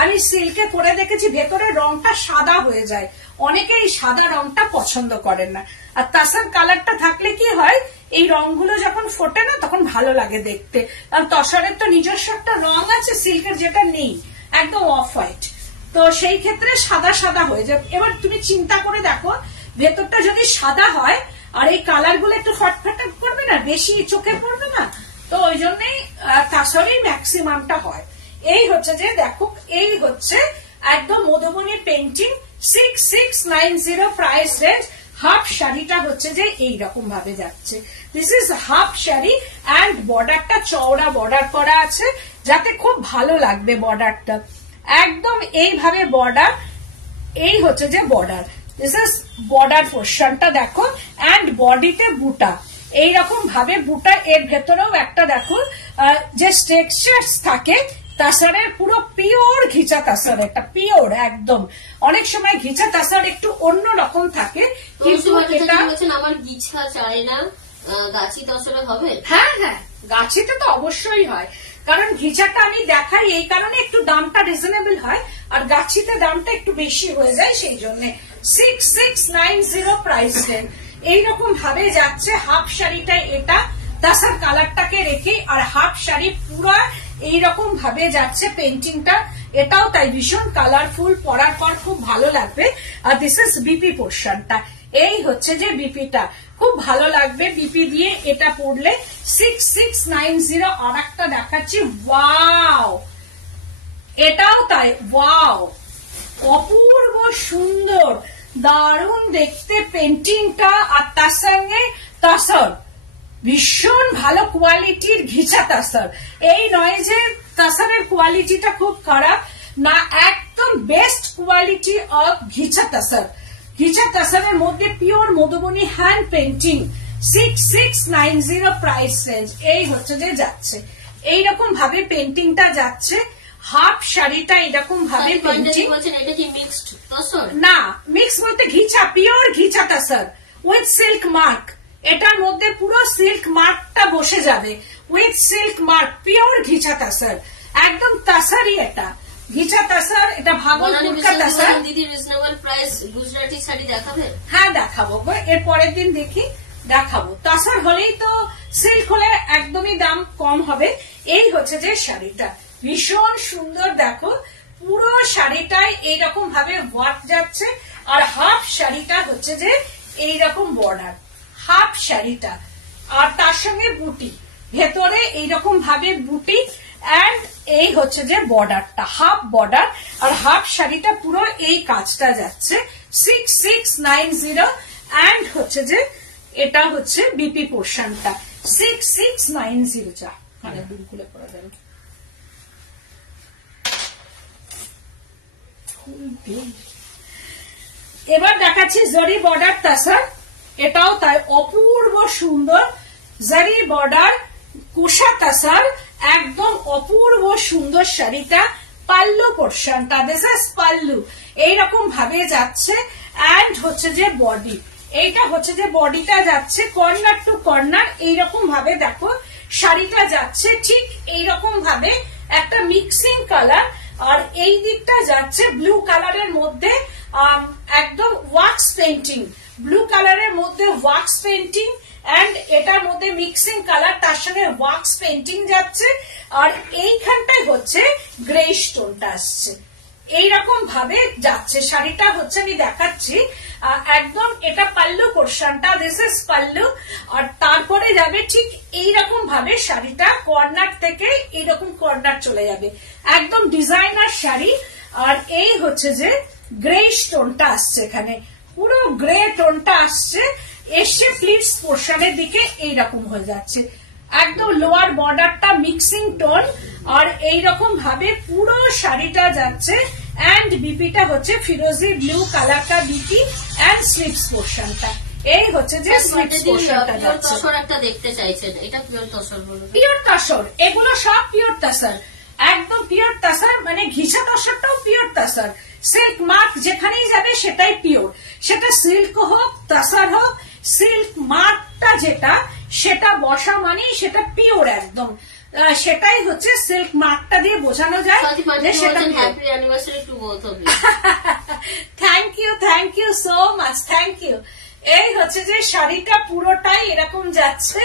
আমি সিল্কে পরে দেখেছি ভেতরের রংটা সাদা হয়ে যায়, অনেকে এই সাদা রংটা পছন্দ করেন না। আর তাসার কালারটা থাকলে কি হয়, এই রংগুলো যখন ফোটে না তখন ভালো লাগে দেখতে। কারণ তসরের তো নিজস্ব একটা রং আছে, সিল্কের যেটা নেই, একদম অফ হোয়াইট। তো সেই ক্ষেত্রে সাদা সাদা হয়ে যায়। এবার তুমি চিন্তা করে দেখো, ভেতরটা যদি সাদা হয় আর এই কালার গুলো একটু ফটফট করবে না, বেশি চোখে পড়বে না, তো ওই জন্যই তাসরেই ম্যাক্সিমামটা হয়। এই হচ্ছে যে দেখো, এই হচ্ছে একদম Madhubani painting, 6690 price range. Half শাড়িটা হচ্ছে যে এইরকম ভাবে যাচ্ছে, this is half sari and বর্ডারটা চওড়া বর্ডার করা আছে, যাতে খুব ভালো লাগবে বর্ডারটা, একদম এইভাবে বর্ডার। এই হচ্ছে যে বর্ডার, দিস ইজ বর্ডার পোর্শনটা দেখো, অ্যান্ড বডিতে বুটা এইরকম ভাবে বুটা, এর ভেতরেও একটা দেখো যে টেক্সচার্স থাকে তাসারের, পুরো পিওর ঘিচা তাসার, একটা পিওর একদম। অনেক সময় ঘিচা তাসার একটু অন্য রকম থাকে, কিন্তু এটা আমার ঘিচা চাই না, গাছি তাসারে হবে। হ্যাঁ হ্যাঁ, গাছিতে তো অবশ্যই হয়, কারণ ঘিচাটা আমি দেখাই এই কারণে একটু দামটা রিজনেবল হয়, আর গাছিতে দামটা একটু বেশি হয়ে যায়, সেই জন্য 6690 প্রাইস রেঞ্জ। এইরকম ভাবে যাচ্ছে হাফ শাড়িটা, এটা তাসার কালারটাকে রেখে, আর হাফ শাড়ি পুরো এইরকম ভাবে যাচ্ছে পেন্টিংটা, এটাও তাই ভীষণ কালারফুল, পরার পর খুব ভালো লাগবে। আর দিস ইজ বিপি পোর্শনটা, এই হচ্ছে যে বিপিটা, খুব ভালো লাগবে বিপি দিয়ে এটা পরলে। 6690। আর একটা দেখাচ্ছি, ওয়াও, এটাও তাই, ওয়াও, অপূর্ব সুন্দর, দারুণ দেখতে পেন্টিংটা, আর তার সঙ্গে তাসর, ভীষণ ভালো কোয়ালিটির ঘিচা তাসার। এই নয় যে তাসারের কোয়ালিটিটা খুব খারাপ না, একদম বেস্ট কোয়ালিটি অফ ঘিচা তাসার। ঘিচা তাসারের মধ্যে pure Madhubani hand painting, 6690 price range. এই হচ্ছে যে যাচ্ছে এইরকম ভাবে পেন্টিংটা যাচ্ছে, হাফ শাড়িটা এরকম ভাবে পেন্টিং। এটা কি মিক্সড তসর? না, মিক্স বলতে ghicha, pure ghicha tussar with silk mark. এটার মধ্যে পুরো সিল্ক মার্কটা বসে যাবে, with silk mark, pure ghicha tussar, একদম তসরই এটা ঘিচা তসর। এটা ভাগলপুর কা তসর। দিদি রিজনেবল প্রাইস গুজরাটি শাড়ি দেখাবে? হ্যাঁ দেখাবো, এর পরের দিন দেখি দেখাবো। তসর হলেই তো, সিল্ক হলে একদমই দাম কম হবে। এই হচ্ছে যে শাড়িটা, ভীষণ সুন্দর। দেখো পুরো শাড়িটায় এইরকম ভাবে ওয়ার্ক যাচ্ছে, আর হাফ শাড়িটা হচ্ছে যে এইরকম বর্ডার, হাফ শাড়িটা, আর তার সঙ্গে বুটি, ভেতরে এইরকম ভাবে বুটি, এন্ড এই হচ্ছে যে বর্ডারটা, হাফ বর্ডার, আর হাফ শাড়িটা পুরো এই কাজটা যাচ্ছে 6690। এন্ড হচ্ছে যে এটা হচ্ছে বিপি পোর্শনটা 6690। যা মানে দুল খুলে পড়া যাবে। এবার দেখাচ্ছি জরি বর্ডার তসর। এটাও তাই অপূর্ব সুন্দর জরি বর্ডার কুশা তসর, একদম অপূর্ব সুন্দর শাড়িটা। পাল্লু পোর্শনটা, দিস ইজ পাল্লু, এইরকম ভাবে যাচ্ছে। এন্ড হচ্ছে যে বডি, এইটা হচ্ছে যে বডিটা যাচ্ছে কর্নার টু কর্নার, এইরকম ভাবে দেখো শাড়িটা যাচ্ছে ঠিক এইরকম ভাবে, একটা মিক্সিং কালার। আর এই দিকটা যাচ্ছে ব্লু কালারের মধ্যে একদম ওয়াক্স পেন্টিং, ব্লু কালারের মধ্যে ওয়াক্স পেন্টিং, এন্ড এটার মধ্যে মিক্সিং কালার, তার সঙ্গে ওয়াক্স পেন্টিং যাচ্ছে। আর এইখানটায় হচ্ছে গ্রে স্টোনটা আসছে, এইরকম ভাবে যাচ্ছে শাড়িটা। হচ্ছে আমি দেখাচ্ছি একদম, এটা পাল্লু পোর্শনটা, দিস ইজ পাল্লু। আর তারপরে যাবে ঠিক এইরকম ভাবে শাড়িটা, কর্নার থেকে এইরকম কর্নার চলে যাবে, একদম ডিজাইনার শাড়ি। আর এই হচ্ছে যে গ্রে স্টোনটা আসছে, এখানে পুরো গ্রে টোনটা আসছে, এসে ফ্লিটস পোর্শনের দিকে এইরকম হয়ে যাচ্ছে, একদম লোয়ার বর্ডারটা মিক্সিং টোন। আর এইরকম ভাবে পুরো শাড়িটা যাচ্ছে। এন্ড বিপিটা হচ্ছে ফিরোজি ব্লু কালারটা বিপি, এন্ড স্লিপস পোর্শনটা, এই হচ্ছে যে স্লিপস পোর্শনটা যাচ্ছে। একটা দেখতে চাইছেন, এটা পিওর তসর বলুন? পিওর তসর, এগুলো সব পিওর তসর, একদম পিওর তসর, মানে ঘিচা তসরটাও পিওর তসর। সিল্ক মার্ক যেখানেই যাবে সেটাই পিওর, সেটা সিল্ক হোক তসর হোক, সিল্ক মার্কটা যেটা সেটা বসা মানে সেটা পিওর একদম, সেটাই হচ্ছে সিল্ক মার্কটা দিয়ে বোঝানো যায় যে সেটা। Thank you so much, thank you. এই হচ্ছে যে শাড়িটা পুরোটাই এরকম যাচ্ছে।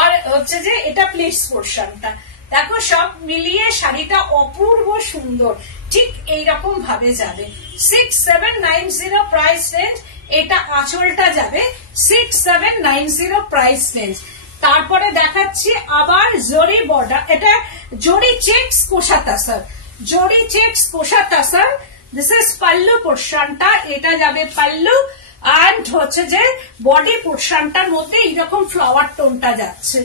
আর হচ্ছে যে এটা প্লিটস পোর্শনটা, দেখো সব মিলিয়ে শাড়িটা অপূর্ব সুন্দর, ঠিক এইরকম ভাবে যাবে। 6790 প্রাইস রেঞ্জ, এটা আঁচলটা যাবে 6790 প্রাইস রেঞ্জ। তারপরে দেখাচ্ছি আবার জরি বর্ডার, এটা জরি checks kosa tussar, zari checks kosa tussar, this is pallu পোর্শনটা, এটা যাবে পাল্লু। এন্ড হচ্ছে যে বডি পোর্শনটার মধ্যে এইরকম ফ্লাওয়ার টোনটা যাচ্ছে,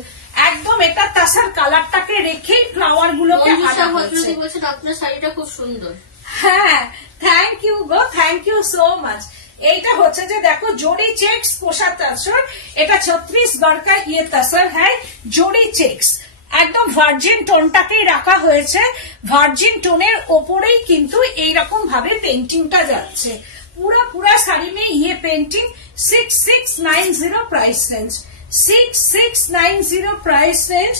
একদম এটা তসর কালারটাকে রেখেই ফ্লাওয়ার গুলোকে আনা হয়েছে। আপনার শাড়িটা খুব সুন্দর। হ্যাঁ, থ্যাংক ইউ গো, থ্যাংক ইউ সো মাচ। এইটা হচ্ছে যে দেখো জোড়ি চেক্স কোষা তসর, এটা ছত্তিশগড় কা ইয়ে তসর হ্যায়, জোড়ি চেক্স, একদম ভার্জিন টোনটাকেই রাখা হয়েছে, ভার্জিন টোনের ওপরেই কিন্তু এইরকম ভাবে পেন্টিংটা যাচ্ছে, পুরা শাড়ি মে ইয়ে painting. 6690 price range, 6690 price range.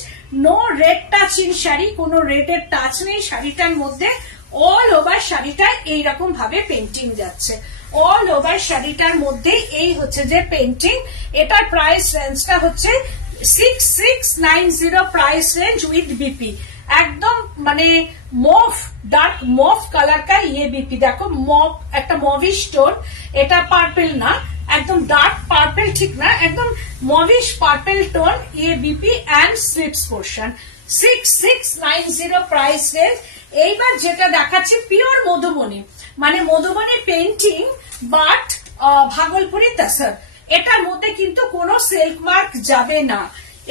No red touch in sari, কোনো রেডের টাচ নেই শাড়িটার মধ্যে, অল ওভার শাড়িটা এইরকম ভাবে পেন্টিং যাচ্ছে, অল ওভার শাড়িটার মধ্যে এই হচ্ছে যে পেন্টিং। এটার প্রাইস রেঞ্জটা হচ্ছে 6690 প্রাইস রেঞ্জ উইথ বিপি, একদম মানে মফ, ডার্ক মফ কালার কা ইয়ে বিপি। দেখো মফ, একটা মভিশ টোন, এটা পার্পল না, একদম ডার্ক পার্পল ঠিক না, একদম মভিশ পার্পল টোন, ইয়ে BP and slips portion. 6690 price range. এইবার যেটা দেখাচ্ছি পিওর মধুবনী, মানে মধুবনী পেন্টিং বাট ভাগলপুরি তসর। এটার মধ্যে কিন্তু কোনো সিল্ক মার্ক যাবে না,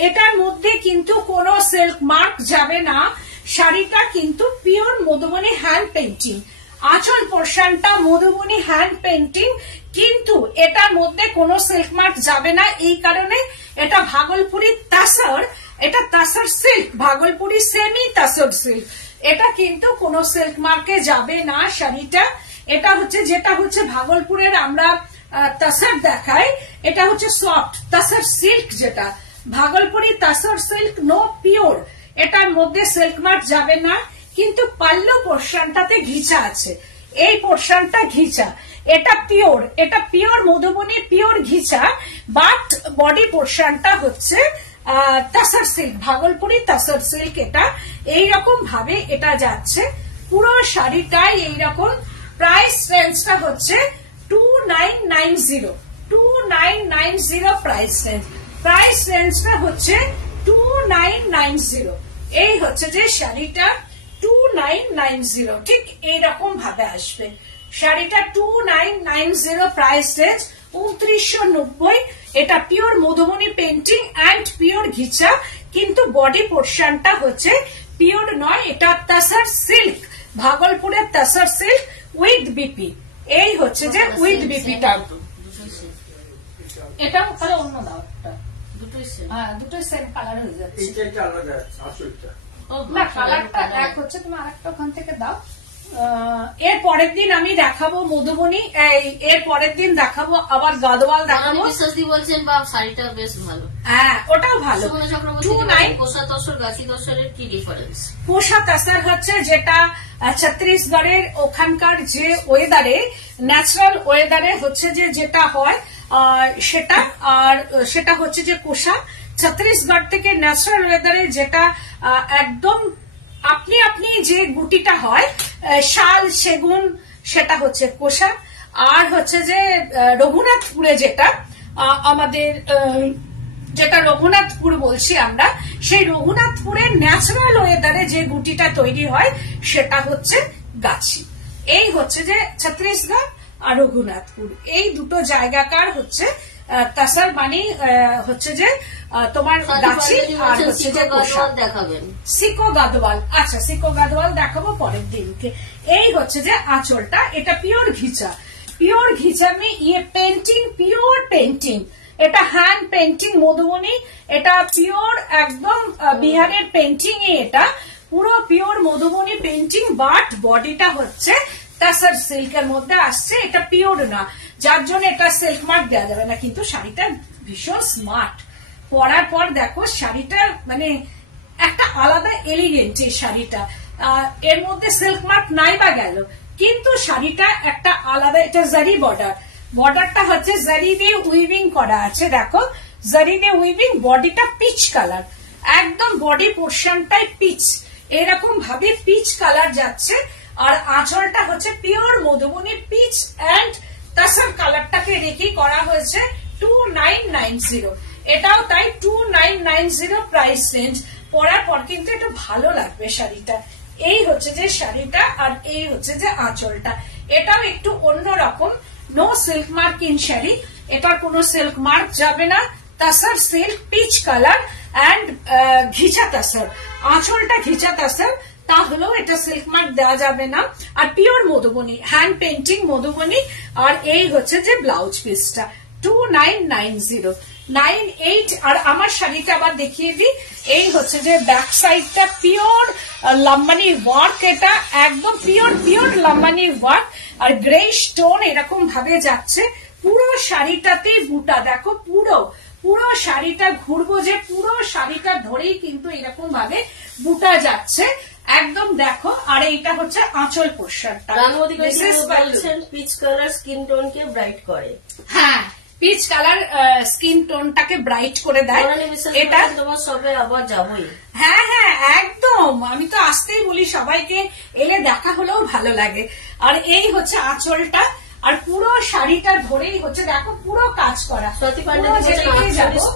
এটার মধ্যে কিন্তু কোনো সিল্ক মার্ক যাবে না, শাড়িটা কিন্তু পিওর মধুবনী হ্যান্ড পেন্টিং, আঁচল পোর্শনটা মধুবনী হ্যান্ড পেন্টিং, কিন্তু এটার মধ্যে কোনো সিল্ক মার্ক যাবে না। এই কারণে এটা ভাগলপুরি তসর, এটা tussar silk, Bhagalpuri semi tussar silk, এটা কিন্তু কোনো সিল্ক মার্কে যাবে না শাড়িটা। এটা হচ্ছে যেটা হচ্ছে ভাগলপুরের আমরা তাসার দেখাই, এটা হচ্ছে সফট তাসার সিল্ক, যেটা Bhagalpuri tussar silk no pure, এটার মধ্যে সিল্ক মার্ক যাবে না। কিন্তু পাল্লু পোর্শনটাতে ঘিচা আছে, এই পোর্শনটা ঘিচা, এটা পিওর, এটা pure Madhubani pure ghicha, but body পোর্শনটা হচ্ছে তাসার সিল্ক, ভাগলপুরি তাসার সিল্ক। এটা এইরকম ভাবে এটা যাচ্ছে পুরো শাড়িটাই এইরকম। প্রাইস রেঞ্জটা হচ্ছে 2990, 2990 প্রাইস রেঞ্জ, প্রাইস রেঞ্জটা হচ্ছে 2990। এই হচ্ছে যে শাড়িটা 2990, ঠিক এইরকম ভাবে আসবে শাড়িটা 2990 প্রাইস রেঞ্জ, 2990। এটা pure Madhubani painting and pure ghicha, কিন্তু বডি পোর্শনটা হচ্ছে পিওর নয়, এটা তাসার সিল্ক, ভাগলপুরের তাসার সিল্ক উইথ বিপি। এই হচ্ছে যে উইথ বিপিটা, এটাও তাহলে অন্য দাও, দুটোই সেম কালার হয়ে যাচ্ছে না, কালারটা এক হচ্ছে। তুমি আরেকটা ওখান থেকে দাও। এর পরের দিন আমি দেখাবো মধুবনী, এর পরের দিন দেখাবো আবার গাদোয়াল দেখাবো। বিশ্বাসী বলছেন বা শাড়িটা বেশ ভালো, হ্যাঁ ওটাও ভালো। পোষা তসর গাছি তসরের কি ডিফারেন্স? পোষা তসর হচ্ছে যেটা ছত্তিশগড়ের ওখানকার যে ওয়েদারে, ন্যাচারাল ওয়েদারে হচ্ছে যে যেটা হয় সেটা, আর সেটা হচ্ছে যে কোষা। ছত্তিশগড় থেকে ন্যাচারাল ওয়েদারে যেটা একদম আপনি আপনি যে গুটিটা হয় শাল সেগুন, সেটা হচ্ছে কোষা। আর হচ্ছে যে রঘুনাথপুরে যেটা আমাদের, যেটা রঘুনাথপুর বলছি আমরা, সেই রঘুনাথপুরের ন্যাচারাল ওয়েদারে যে গুটিটা তৈরি হয় সেটা হচ্ছে গাছি। এই হচ্ছে যে ছত্তিশগড় আর রঘুনাথপুর, এই দুটো জায়গাকার হচ্ছে তাসার মানে হচ্ছে যে তোমার গাছি, আর হচ্ছে যে দেখাবেন সিকো গাদোয়াল। আচ্ছা সিকো গাদোয়াল দেখাবো পরের দিনকে। এই হচ্ছে যে আঁচলটা, এটা পিওর ঘিচা, পিওর ঘিচা মে ইয়ে পেন্টিং, পিওর পেন্টিং, এটা হ্যান্ড পেন্টিং মধুবনী, এটা পিওর একদম বিহারের পেন্টিং, এটা পুরো পিওর মধুবনী পেন্টিং, বাট বডিটা হচ্ছে তাসার সিল্কের মধ্যে আসছে, এটা পিওর না, যার জন্য এটা সিল্ক মার্ক দেওয়া যাবে না। কিন্তু শাড়িটা ভীষণ স্মার্ট, পরার পর দেখো শাড়িটা মানে একটা আলাদা এলিগেন্ট এই শাড়িটা। এর মধ্যে সিল্ক মার্ক নাই বা গেল, কিন্তু শাড়িটা একটা আলাদা, এটা জারি বর্ডার, বর্ডারটা হচ্ছে জারি দিয়ে উইভিং করা আছে, দেখো জারি দিয়ে উইভিং, বডিটা পিচ কালার, একদম বডি পোর্শনটাই পিচ, এরকম ভাবে পিচ কালার যাচ্ছে। আর আঁচলটা হচ্ছে পিওর মধুবনী পিচ অ্যান্ড তাসার কালারটাকে রেখে করা হয়েছে 2990, এটাও তাই 2990 প্রাইস রেঞ্জ। পরার পর কিন্তু একটু ভালো লাগবে শাড়িটা। এই হচ্ছে যে শাড়িটা, আর এই হচ্ছে যে আঁচলটা, এটাও একটু অন্যরকম, no silk mark in sari, এটার কোনো সিল্ক মার্ক যাবে না, tussar silk peach colour and ghicha tussar, আঁচলটা ঘিচা তাসার, তাহলেও এটা সিল্ক মার্ক দেওয়া যাবে না। আর pure Madhubani hand painting Madhubani. আর এই হচ্ছে যে ব্লাউজ পিসটা 2990, 98। আর আমার শাড়িটা আবার দেখিয়ে দিই, এই হচ্ছে যে ব্যাক সাইডটা পিওর লাম্বানি ওয়ার্ক, এটা একদম পিওর পিওর লাম্বানি ওয়ার্ক, আর গ্রে স্টোন এরকম ভাবে যাচ্ছে পুরো শাড়িটাতেই বুটা, দেখো পুরো পুরো শাড়িটা ঘুরবো যে পুরো শাড়িটা ধরেই কিন্তু এরকম ভাবে বুটা যাচ্ছে একদম, দেখো। আর এইটা হচ্ছে আঁচল পোর্শনটা, পিচ কালার স্কিন টোন কে ব্রাইট করে, হ্যাঁ পিচ কালার স্কিন টোনটাকে ব্রাইট করে দেয়। এটা তোমার সবে আবার যাবোই, হ্যাঁ হ্যাঁ একদম, আমি তো আসতেই বলি সবাইকে, এলে দেখা হলেও ভালো লাগে। আর এই হচ্ছে আঁচলটা, আর পুরো শাড়িটা ধরেই হচ্ছে দেখো পুরো কাজ করা। 48,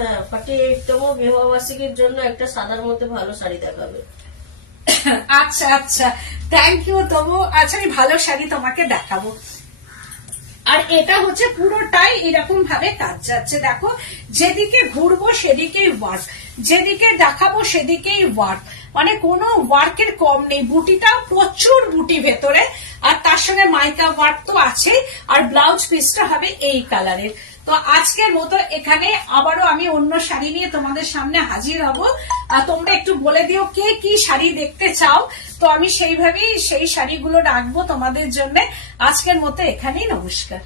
হ্যাঁ 48তম বিবাহবার্ষিকীর জন্য একটা সাদার মধ্যে ভালো শাড়ি দেখাবে। আচ্ছা আচ্ছা, থ্যাংক ইউ তবু। আচ্ছা আমি ভালো শাড়ি তোমাকে দেখাবো। আর এটা হচ্ছে পুরোটাই এরকম ভাবে কাজ যাচ্ছে, দেখো যেদিকে ঘুরবো সেদিকেই ওয়ার্ক, যেদিকে দেখাবো সেদিকেই ওয়ার্ক, মানে কোনো ওয়ার্কের কম নেই। বুটিটাও প্রচুর বুটি ভেতরে, আর তার সঙ্গে মাইকা ওয়ার্ক তো আছে। আর ব্লাউজ পিসটা হবে এই কালারের, তো আজকের মতো এখানে আবারও আমি অন্য শাড়ি নিয়ে তোমাদের সামনে হাজির হব। তোমরা একটু বলে দিও কে কি শাড়ি দেখতে চাও, তো আমি সেইভাবেই সেই শাড়িগুলো রাখবো তোমাদের জন্য। আজকের মতো এখানেই, নমস্কার।